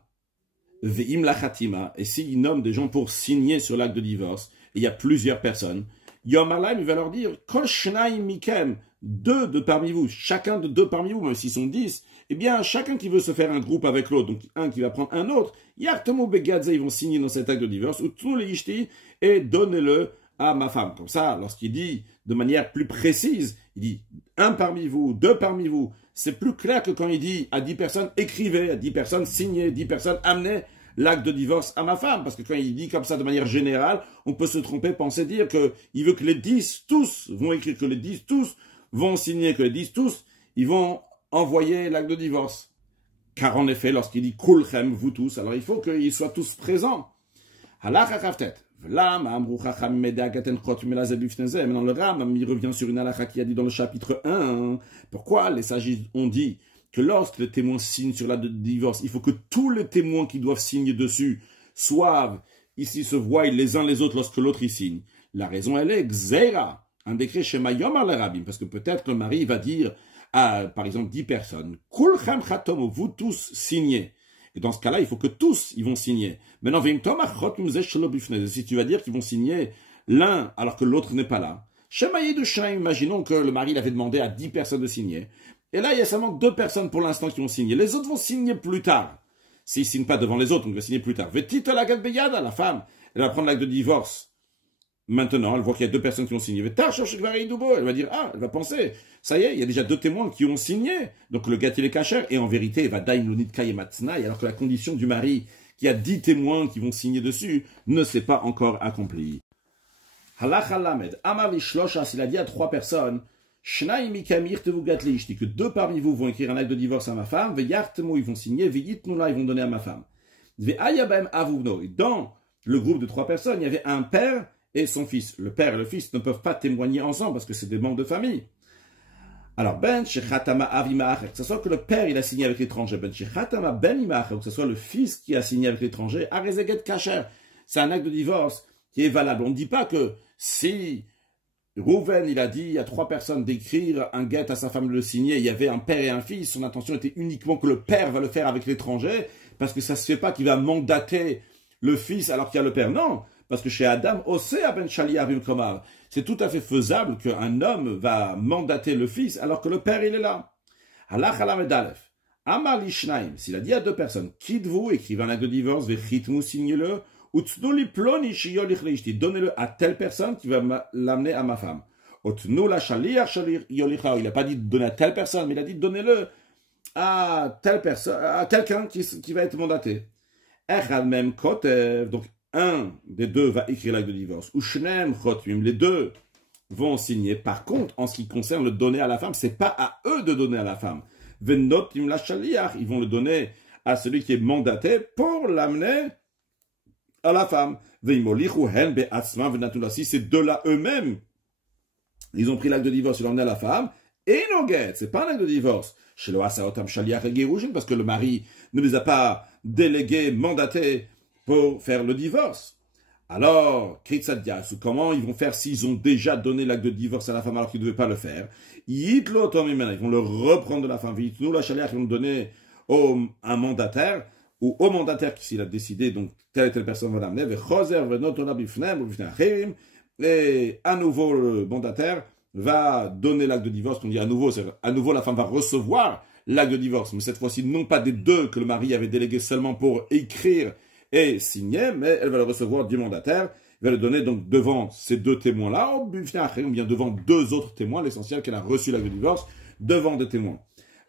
Ve'im la khatima, et s'il nomme des gens pour signer sur l'acte de divorce, et il y a plusieurs personnes, Yomar il va leur dire kol shnaim mikem, 2 de parmi vous, chacun de 2 parmi vous, même s'ils sont 10, eh bien, chacun qui veut se faire un groupe avec l'autre, donc un qui va prendre un autre, Yartamo Begadze, ils vont signer dans cet acte de divorce, ou tous les ishti, et donnez-le à ma femme. Comme ça, lorsqu'il dit de manière plus précise, il dit 1 parmi vous, 2 parmi vous, c'est plus clair que quand il dit à 10 personnes, écrivez, à 10 personnes, signez, 10 personnes, amenez l'acte de divorce à ma femme. Parce que quand il dit comme ça de manière générale, on peut se tromper, penser dire qu'il veut que les 10 tous vont écrire, que les 10 tous vont signer, que les 10 tous, ils vont envoyer l'acte de divorce. Car en effet, lorsqu'il dit kulchem, vous tous, alors il faut qu'ils soient tous présents. Maintenant, le Ram, il revient sur une halakha qui a dit dans le chapitre 1, pourquoi les sages ont dit que lorsque le témoin signe sur l'acte de divorce, il faut que tous les témoins qui doivent signer dessus soient, ici se voient les uns les autres lorsque l'autre y signe. La raison, elle est Xera, un décret chez Mayom al-Rabim, parce que peut-être que le mari va dire à, par exemple, 10 personnes, Kulchem Chatom, vous tous signez. Et dans ce cas-là, il faut que tous, ils vont signer. Maintenant, si tu vas dire qu'ils vont signer l'un alors que l'autre n'est pas là. Imaginons que le mari avait demandé à 10 personnes de signer. Et là, il y a seulement 2 personnes pour l'instant qui ont signé. Les autres vont signer plus tard. S'ils ne signent pas devant les autres, on va signer plus tard. La femme, elle va prendre l'acte de divorce maintenant, elle voit qu'il y a deux personnes qui ont signé. Elle va dire, ah, elle va penser, ça y est, il y a déjà deux témoins qui ont signé. Donc le gâté les cachers, et en vérité, il va daïnonit kayematznaï, alors que la condition du mari, qui a 10 témoins qui vont signer dessus, ne s'est pas encore accomplie. Halakha lamed, amar li shlosha, s'il a dit à 3 personnes, shnaim mikamir tevu gatli ishti, que 2 parmi vous vont écrire un acte de divorce à ma femme, ve yartemu, ils vont signer, ve yitnula, ils vont donner à ma femme. Ve ayabem avubno, dans le groupe de 3 personnes, il y avait un père et son fils. Le père et le fils ne peuvent pas témoigner ensemble parce que c'est des membres de famille. Alors, ben shechatama avimach, que ce soit que le père il a signé avec l'étranger, ben shechatama ben imach, ou que ce soit le fils qui a signé avec l'étranger, arezeget kacher, c'est un acte de divorce qui est valable. On ne dit pas que si Rouven il a dit à 3 personnes d'écrire un guet à sa femme de le signer, il y avait un père et un fils, son intention était uniquement que le père va le faire avec l'étranger, parce que ça se fait pas qu'il va mandater le fils alors qu'il y a le père. Non, parce que chez Adam, c'est tout à fait faisable qu'un homme va mandater le fils alors que le père il est là. S'il a dit à 2 personnes, quitte-vous, écrivez un acte de divorce, signez-le, ou donnez-le à telle personne qui va l'amener à ma femme. Il n'a pas dit de donner à telle personne, mais il a dit donnez-le à telle personne, à quelqu'un qui va être mandaté. Donc, un des 2 va écrire l'acte de divorce. Ou les 2 vont signer. Par contre, en ce qui concerne le donner à la femme, c'est pas à eux de donner à la femme. Ils vont le donner à celui qui est mandaté pour l'amener à la femme. Si ces 2-là eux-mêmes, ils ont pris l'acte de divorce et l'ont emmené à la femme, et non guet, c'est pas un acte de divorce. Parce que le mari ne les a pas délégués, mandatés pour faire le divorce. Alors, comment ils vont faire s'ils ont déjà donné l'acte de divorce à la femme alors qu'ils ne devaient pas le faire? Ils vont le reprendre de la femme. Ils vont le donner à un mandataire, ou au mandataire qui s'il a décidé, donc telle et telle personne va l'amener, et à nouveau le mandataire va donner l'acte de divorce. On dit à nouveau la femme va recevoir l'acte de divorce, mais cette fois-ci non pas des 2 que le mari avait délégué seulement pour écrire et signer, mais elle va le recevoir du mandataire, il va le donner donc devant ces 2 témoins-là, ou bien devant 2 autres témoins, l'essentiel qu'elle a reçu l'acte de divorce, devant 2 témoins.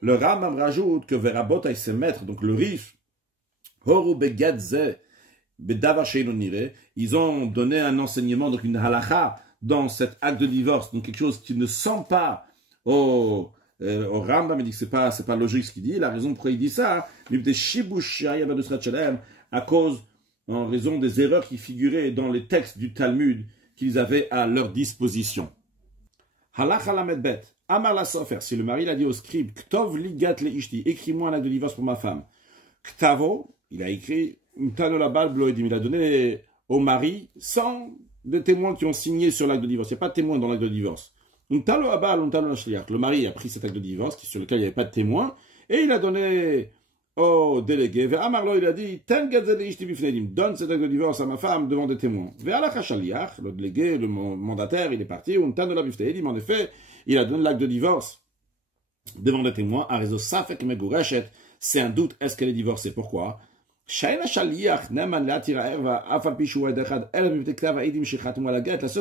Le Rambam rajoute que Verabot aille se mettre, donc le Rif, ils ont donné un enseignement, donc une halakha, dans cet acte de divorce, donc quelque chose qui ne sent pas au Rambam, il dit que c'est pas logique ce qu'il dit. La raison pourquoi il dit ça, en raison des erreurs qui figuraient dans les textes du Talmud qu'ils avaient à leur disposition. Halakha lamed bet, amar la sofer, si le mari l'a dit au scribe, ktov ligat le ishti, écris-moi un acte de divorce pour ma femme. Ktavo, il a écrit, il a donné au mari sans des témoins qui ont signé sur l'acte de divorce. Il n'y a pas de témoins dans l'acte de divorce. Le mari a pris cet acte de divorce sur lequel il n'y avait pas de témoin et il a donné au délégué. Amarlo, il a dit, donne cet acte de divorce à ma femme devant des témoins. Le délégué, le mandataire, il est parti. En effet, il a donné l'acte de divorce devant des témoins. C'est un doute, est-ce qu'elle est divorcée? Pourquoi? La seule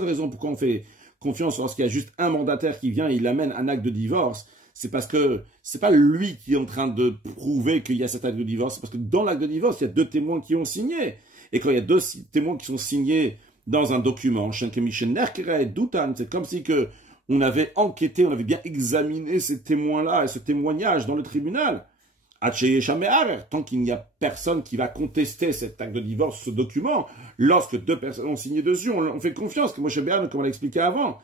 raison pourquoi on fait confiance lorsqu'il y a juste un mandataire qui vient et il amène un acte de divorce, c'est parce que c'est pas lui qui est en train de prouver qu'il y a cet acte de divorce, c'est parce que dans l'acte de divorce, il y a 2 témoins qui ont signé. Et quand il y a 2 témoins qui sont signés dans un document, c'est comme si que on avait enquêté, on avait bien examiné ces témoins-là et ce témoignage dans le tribunal. Tant qu'il n'y a personne qui va contester cet acte de divorce, ce document, lorsque 2 personnes ont signé dessus, on fait confiance, comme on l'a expliqué avant.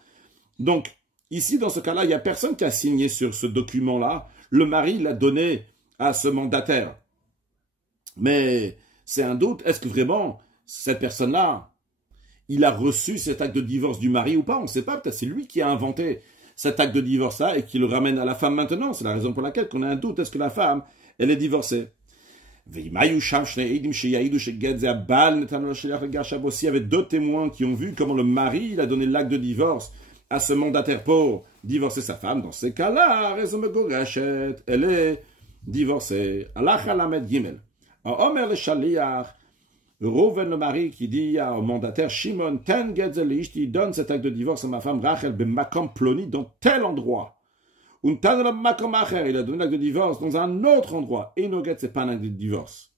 Donc, ici, dans ce cas-là, il n'y a personne qui a signé sur ce document-là. Le mari l'a donné à ce mandataire. Mais c'est un doute, est-ce que vraiment, cette personne-là, il a reçu cet acte de divorce du mari ou pas? On ne sait pas, peut-être c'est lui qui a inventé cet acte de divorce-là et qui le ramène à la femme maintenant. C'est la raison pour laquelle on a un doute, est-ce que la femme, elle est divorcée? S'il y avait 2 témoins qui ont vu comment le mari il a donné l'acte de divorce à ce mandataire pour divorcer sa femme, dans ces cas-là, elle est divorcée. Reuven, le mari, qui dit au mandataire Shimon, ten getzel ishti, donne cet acte de divorce à ma femme Rachel b'makom ploni, dans tel endroit. Untan la makom acher, il a donné l'acte de divorce dans un autre endroit. Et no get, c'est pas un acte de divorce.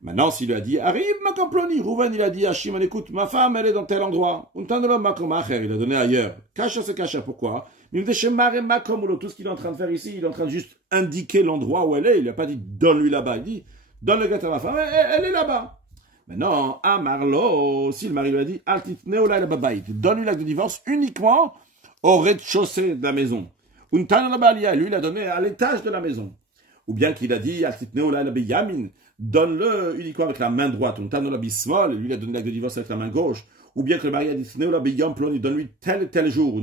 Maintenant, s'il lui a dit, arrive makom ploni, Reuven, il a dit à Shimon, écoute, ma femme, elle est dans tel endroit. Untan la makom acher, il a donné ailleurs. Cacha, c'est cacha, pourquoi? Mais tout ce qu'il est en train de faire ici, il est en train de juste indiquer l'endroit où elle est. Il n'a pas dit, donne-lui là-bas. Il dit, donne le get à ma femme, elle est là-bas. Maintenant, à Marlo, si le mari lui a dit, donne-lui l'acte de divorce uniquement au rez-de-chaussée de la maison. Lui, il a donné à l'étage de la maison. Ou bien qu'il a dit, donne-le uniquement avec la main droite. Lui, il a donné l'acte de divorce avec la main gauche. Ou bien que le mari a dit, donne-lui tel et tel jour.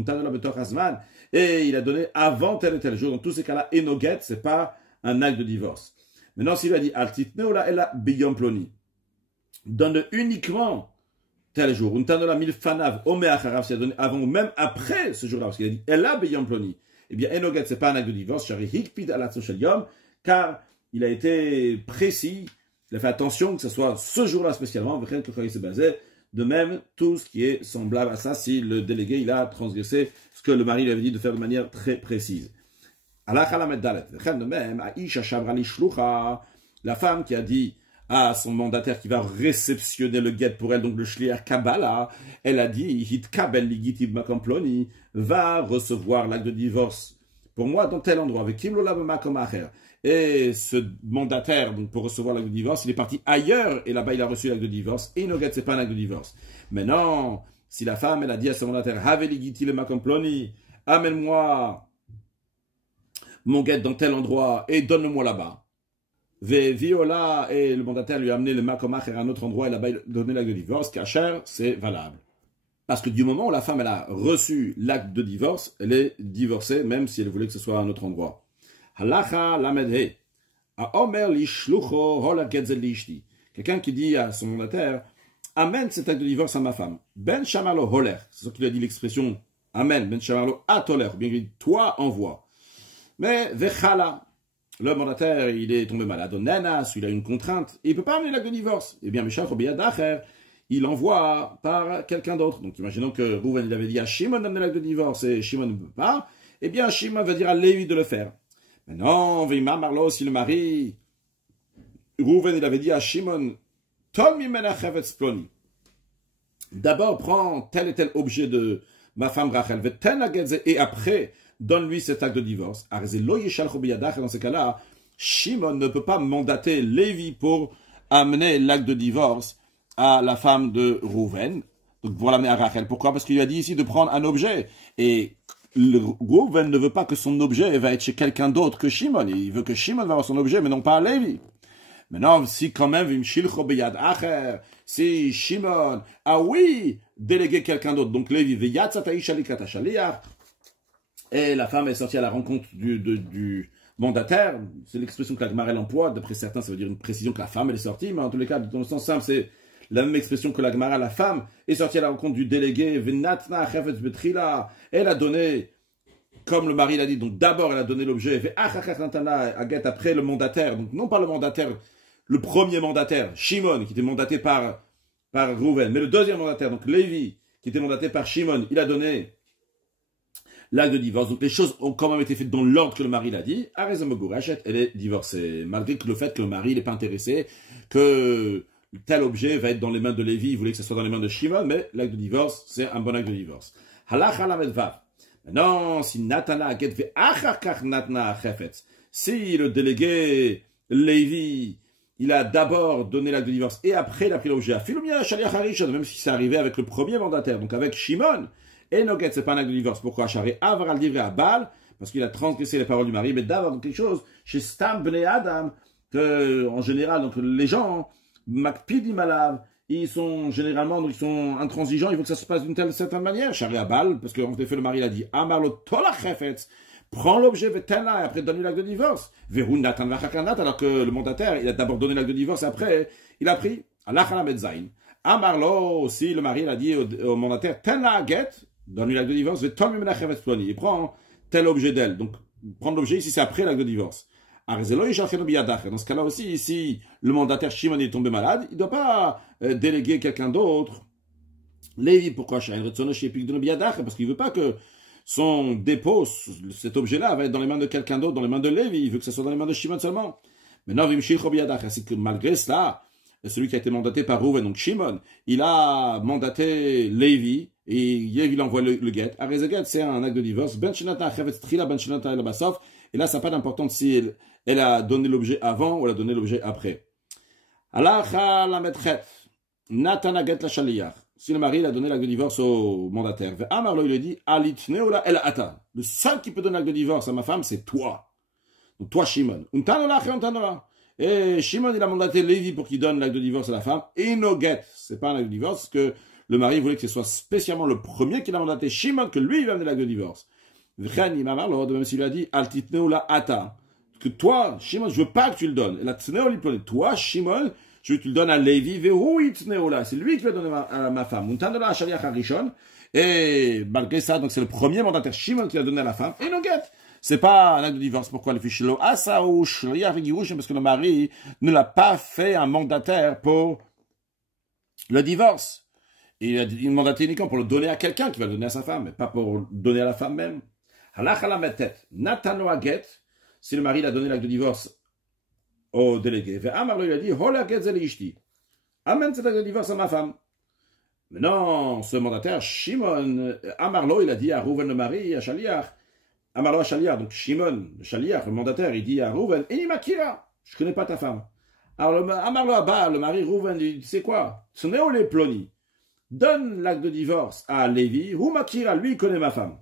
Et il a donné avant tel et tel jour. Dans tous ces cas-là, enoget, c'est pas un acte de divorce. Maintenant, s'il lui a dit, donne uniquement tel jour. Untanola milfanav omeacharav, c'est donné avant ou même après ce jour-là, parce qu'il a dit elle a beyom ploni. Eh bien, enoget, c'est pas un acte de divorce, shari hikpid alatso shel yom, car il a été précis, il a fait attention que ce soit ce jour-là spécialement, de même tout ce qui est semblable à ça, si le délégué il a transgressé ce que le mari lui avait dit de faire de manière très précise. La femme qui a dit à son mandataire qui va réceptionner le guet pour elle, donc le shliach Kabbalah, elle a dit, hit kabel ligitib makamploni, va recevoir l'acte de divorce pour moi dans tel endroit, avec kim lola makom acher. Et ce mandataire, donc pour recevoir l'acte de divorce, il est parti ailleurs, et là-bas il a reçu l'acte de divorce, et no guet, c'est pas un acte de divorce. Maintenant, si la femme, elle a dit à son mandataire, have ligiti le makamploni, amène-moi mon guet dans tel endroit, et donne-le-moi là-bas. Viola, et le mandataire lui a amené le makomach à un autre endroit et là-bas il a donné l'acte de divorce, kasher, c'est valable. Parce que du moment où la femme elle a reçu l'acte de divorce, elle est divorcée, même si elle voulait que ce soit à un autre endroit. Halacha lamedhe. Aomer li shlucho hola getzel lishti. Quelqu'un qui dit à son mandataire, amène cet acte de divorce à ma femme. Ben shamarlo holer. C'est ça qu'il a dit l'expression, amène, ben shamarlo atoler. Bien qu'il dit, toi envoie. Mais vechala. Le mandataire, il est tombé malade au nanas, il a une contrainte, et il ne peut pas amener l'acte de divorce. Eh bien, Meshach Obiyad Acher, il envoie par quelqu'un d'autre. Donc, imaginons que Reuven, il avait dit à Shimon d'amener l'acte de divorce, et Shimon ne peut pas, eh bien, Shimon va dire à Lévi de le faire. Maintenant, Vima Marlo, si le mari, Reuven, il avait dit à Shimon, Tol mimena chavetz ploni. D'abord, prends tel et tel objet de ma femme Rachel, et après, donne-lui cet acte de divorce. Dans ce cas-là, Shimon ne peut pas mandater Lévi pour amener l'acte de divorce à la femme de Reuven, donc pour l'amener à Rachel. Pourquoi? Parce qu'il lui a dit ici de prendre un objet. Et Reuven ne veut pas que son objet va être chez quelqu'un d'autre que Shimon. Il veut que Shimon va avoir son objet, mais non pas Lévi. Maintenant, si quand même, si Shimon a oui délégué quelqu'un d'autre, donc Lévi, et la femme est sortie à la rencontre du mandataire. C'est l'expression que la Gemara emploie. D'après certains, ça veut dire une précision que la femme elle est sortie. Mais en tous les cas, dans le sens simple, c'est la même expression que la Gemara. La femme est sortie à la rencontre du délégué. Elle a donné, comme le mari l'a dit, donc d'abord elle a donné l'objet. Après le mandataire. Donc non pas le mandataire, le premier mandataire, Shimon, qui était mandaté par Reuven. Mais le deuxième mandataire, donc Lévi, qui était mandaté par Shimon, il a donné l'acte de divorce. Donc les choses ont quand même été faites dans l'ordre que le mari l'a dit. Elle est divorcée. Malgré que le fait que le mari n'est pas intéressé, que tel objet va être dans les mains de Lévi, il voulait que ce soit dans les mains de Shimon, mais l'acte de divorce, c'est un bon acte de divorce. Maintenant, si Natana get ve achakach natna chefetz, si le délégué Lévi, il a d'abord donné l'acte de divorce et après il a pris l'objet, même si c'est arrivé avec le premier mandataire, donc avec Shimon, et Noguet, c'est pas un acte de divorce. Pourquoi? Avoir à le livrer à Baal, parce qu'il a transgressé les paroles du mari, mais d'avoir quelque chose chez Stam Bnei Adam, que, en général, donc, les gens, Makpidi Malav, ils sont généralement, donc, ils sont intransigeants, il faut que ça se passe d'une telle certaine manière. Charé à Baal, parce qu'en effet, le mari, il a dit, Amarlo Tola Chefetz, prends l'objet, Vetena, et après donne-lui l'acte de divorce. Verun Natan Vachakanat, alors que le mandataire, il a d'abord donné l'acte de divorce, et après, il a pris, Alachana Betzain. Amarlo, si le mari, il a dit au mandataire, Tena Get, donne-lui l'acte de divorce, il prend tel objet d'elle. Donc, prendre l'objet ici, c'est après l'acte de divorce. Dans ce cas-là aussi, si le mandataire Shimon est tombé malade, il ne doit pas déléguer quelqu'un d'autre. Lévi, pourquoi? Parce qu'il ne veut pas que son dépôt, cet objet-là, va être dans les mains de quelqu'un d'autre, dans les mains de Lévi. Il veut que ce soit dans les mains de Shimon seulement. Maintenant, c'est que malgré cela, celui qui a été mandaté par Rouven, donc Shimon, il a mandaté Lévi, et Lévi envoie le guet. Arezeget, c'est un acte de divorce. Et là, ça n'a pas d'importance si elle a donné l'objet avant ou elle a donné l'objet après. Si le mari a donné l'acte de divorce au mandataire, Amarlo, il lui dit, le seul qui peut donner l'acte de divorce à ma femme, c'est toi. Donc toi, Shimon. Et Shimon, il a mandaté Lévi pour qu'il donne l'acte de divorce à la femme. Et no get. C'est pas un acte de divorce, parce que le mari voulait que ce soit spécialement le premier qui l'a mandaté, Shimon, que lui, il va amener l'acte de divorce. Même s'il lui a dit, que toi, Shimon, je veux pas que tu le donnes. Toi, Shimon, je veux que tu le donnes à Lévi, c'est lui qui va donner à ma femme. Et malgré ça, donc c'est le premier mandataire Shimon qui l'a donné à la femme. Et no get. C'est pas un acte de divorce. Pourquoi le fichier parce que le mari ne l'a pas fait un mandataire pour le divorce. Il a mandaté uniquement pour le donner à quelqu'un qui va le donner à sa femme, mais pas pour le donner à la femme même. Si le mari a donné l'acte de divorce au délégué, Amarlo lui a dit, amène cet acte de divorce à ma femme. Maintenant, ce mandataire, Shimon, Amarlo, il a dit à Rouven le mari, à Shaliach, Amarlo Shaliach, donc Shimon, le Shaliach, le mandataire, il dit à Rouven, Makira, je connais pas ta femme. Alors Amarlo Abba, le mari Rouven, il dit, c'est quoi? Ce n'est où les ploni. Donne l'acte de divorce à Lévi, Makira, lui, il connaît ma femme.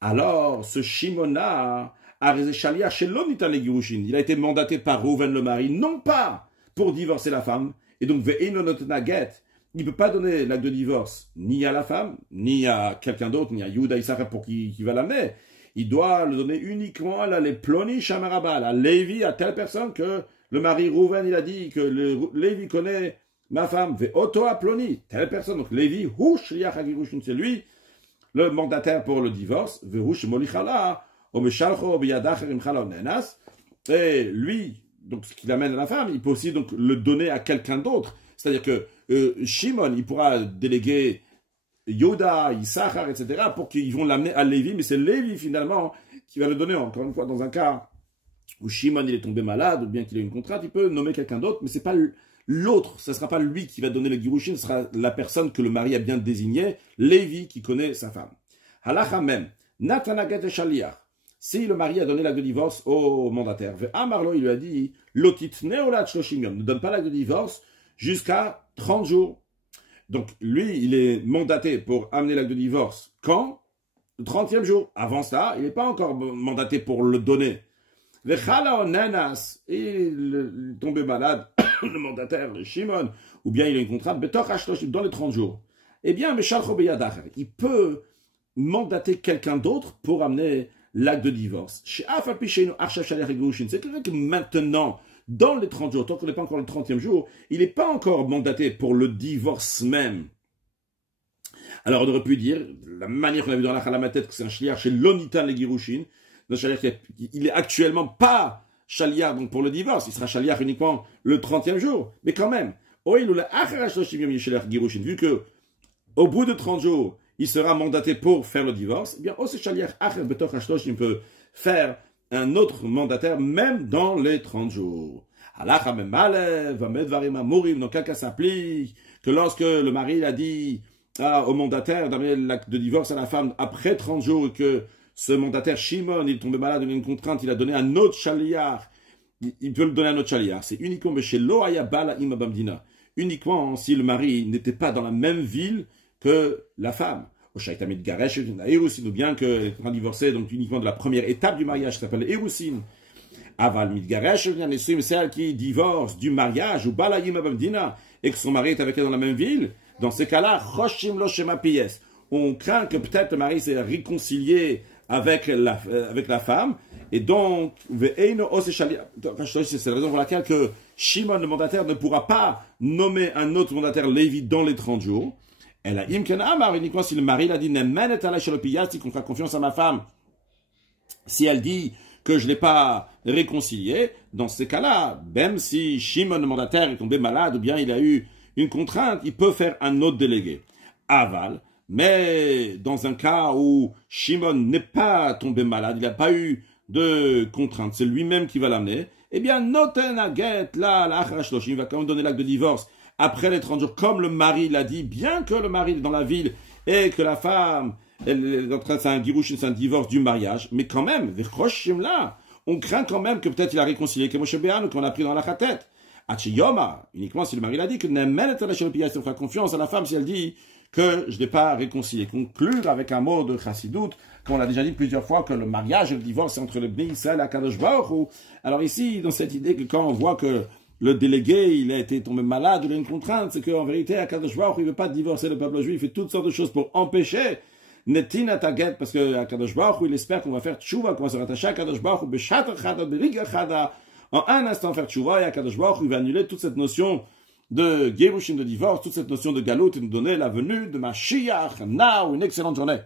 Alors, ce Shimon-là, il a été mandaté par Rouven le mari, non pas pour divorcer la femme, et donc il ne peut pas donner l'acte de divorce ni à la femme, ni à quelqu'un d'autre, ni à Yuda Issachar pour qui va l'amener. Il doit le donner uniquement à les ploni shamarabal, à Lévi, à telle personne que le mari Rouven, il a dit que Lévi connaît ma femme, ve'oto a ploni, telle personne, donc Lévi, c'est lui, le mandataire pour le divorce, et lui, donc ce qu'il amène à la femme, il peut aussi donc le donner à quelqu'un d'autre. C'est-à-dire que Shimon, il pourra déléguer Yoda, Issachar, etc., pour qu'ils vont l'amener à Lévi, mais c'est Lévi finalement qui va le donner. Encore une fois, dans un cas où Shimon il est tombé malade, ou bien qu'il a une contrainte, il peut nommer quelqu'un d'autre, mais c'est pas l'autre, ce ne sera pas lui qui va donner le girushin, ce sera la personne que le mari a bien désignée, Lévi, qui connaît sa femme. Halacha même, Natanaget et Shaliach. Si le mari a donné l'acte de divorce au mandataire, Amarlo, il lui a dit, Lotit neolat shloshim, ne donne pas l'acte de divorce jusqu'à 30 jours. Donc, lui, il est mandaté pour amener l'acte de divorce quand? Le 30e jour. Avant ça, il n'est pas encore mandaté pour le donner. Il est tombé malade, le mandataire, le Shimon, ou bien il a une contrainte, dans les 30 jours. Eh bien, il peut mandater quelqu'un d'autre pour amener l'acte de divorce. C'est clair que maintenant, dans les 30 jours, tant qu'on n'est pas encore le 30e jour, il n'est pas encore mandaté pour le divorce même. Alors on aurait pu dire, la manière qu'on a vu dans la Chalamatet, que c'est un shliach chez l'onitan les girushin, il est actuellement pas shaliach donc pour le divorce, il sera shaliach uniquement le 30e jour, mais quand même, vu que au bout de 30 jours, il sera mandaté pour faire le divorce, eh bien, aussi shaliach acher betoch hashloshim peut faire un autre mandataire même dans les 30 jours. Halacha memalev, amedvarim amurim, dans quel cas s'applique que lorsque le mari a dit au mandataire d'amener l'acte de divorce à la femme après 30 jours et que ce mandataire Shimon, il est tombé malade, il a une contrainte, il a donné un autre shaliach, il peut le donner à un autre shaliach. C'est uniquement chez Loaya Bala Imabamdina, uniquement si le mari n'était pas dans la même ville que la femme. Au Shaïtamid Garesh, Erusin, ou bien qu'elle est divorcée, donc uniquement de la première étape du mariage, qui s'appelle Erusin. Aval Midgaresh, c'est celle qui divorce du mariage, ou Bala Imabamdina, et que son mari est avec elle dans la même ville. Dans ces cas-là, Choshim Lo Shema Piyes. On craint que peut-être le mari s'est réconcilié avec la femme, et donc, c'est la raison pour laquelle que Shimon, le mandataire, ne pourra pas nommer un autre mandataire Lévi dans les 30 jours. Elle a imken amar, uniquement si le mari l'a dit, qu'on fera confiance à ma femme. Si elle dit que je ne l'ai pas réconcilié, dans ces cas-là, même si Shimon, le mandataire, est tombé malade ou bien il a eu une contrainte, il peut faire un autre délégué. Aval, mais dans un cas où Shimon n'est pas tombé malade, il n'a pas eu de contrainte, c'est lui-même qui va l'amener, eh bien, noten aget, là, il va quand même donner l'acte de divorce après les 30 jours, comme le mari l'a dit, bien que le mari est dans la ville et que la femme, elle est en train de faire un girushin, c'est un divorce du mariage, mais quand même, là, on craint quand même que peut-être il a réconcilié, que Moshe Béan, qu'on a pris dans la khatet. Achiyoma, uniquement si le mari l'a dit, que on fera confiance à la femme si elle dit que je n'ai pas réconcilié. Conclure avec un mot de Chassidut, qu'on l'a déjà dit plusieurs fois, que le mariage et le divorce c'est entre le Bnei Israël et Akadosh Baruch Hu. Alors ici, dans cette idée que quand on voit que le délégué, il a été tombé malade, il a une contrainte, c'est qu'en vérité, Akadosh Baruch Hu, il ne veut pas divorcer le peuple juif, il fait toutes sortes de choses pour empêcher Netina Taget, parce que Akadosh Baruch Hu, il espère qu'on va faire tchouva, qu'on va se rattacher à Akadosh Baruch Hu, Beshat Chada, Beriga Chada, en un instant faire tchouva, et Akadosh Baruch Hu, il va annuler toute cette notion de Gerushin, de divorce, toute cette notion de galout, et nous donner la venue de Mashiach. Now, une excellente journée.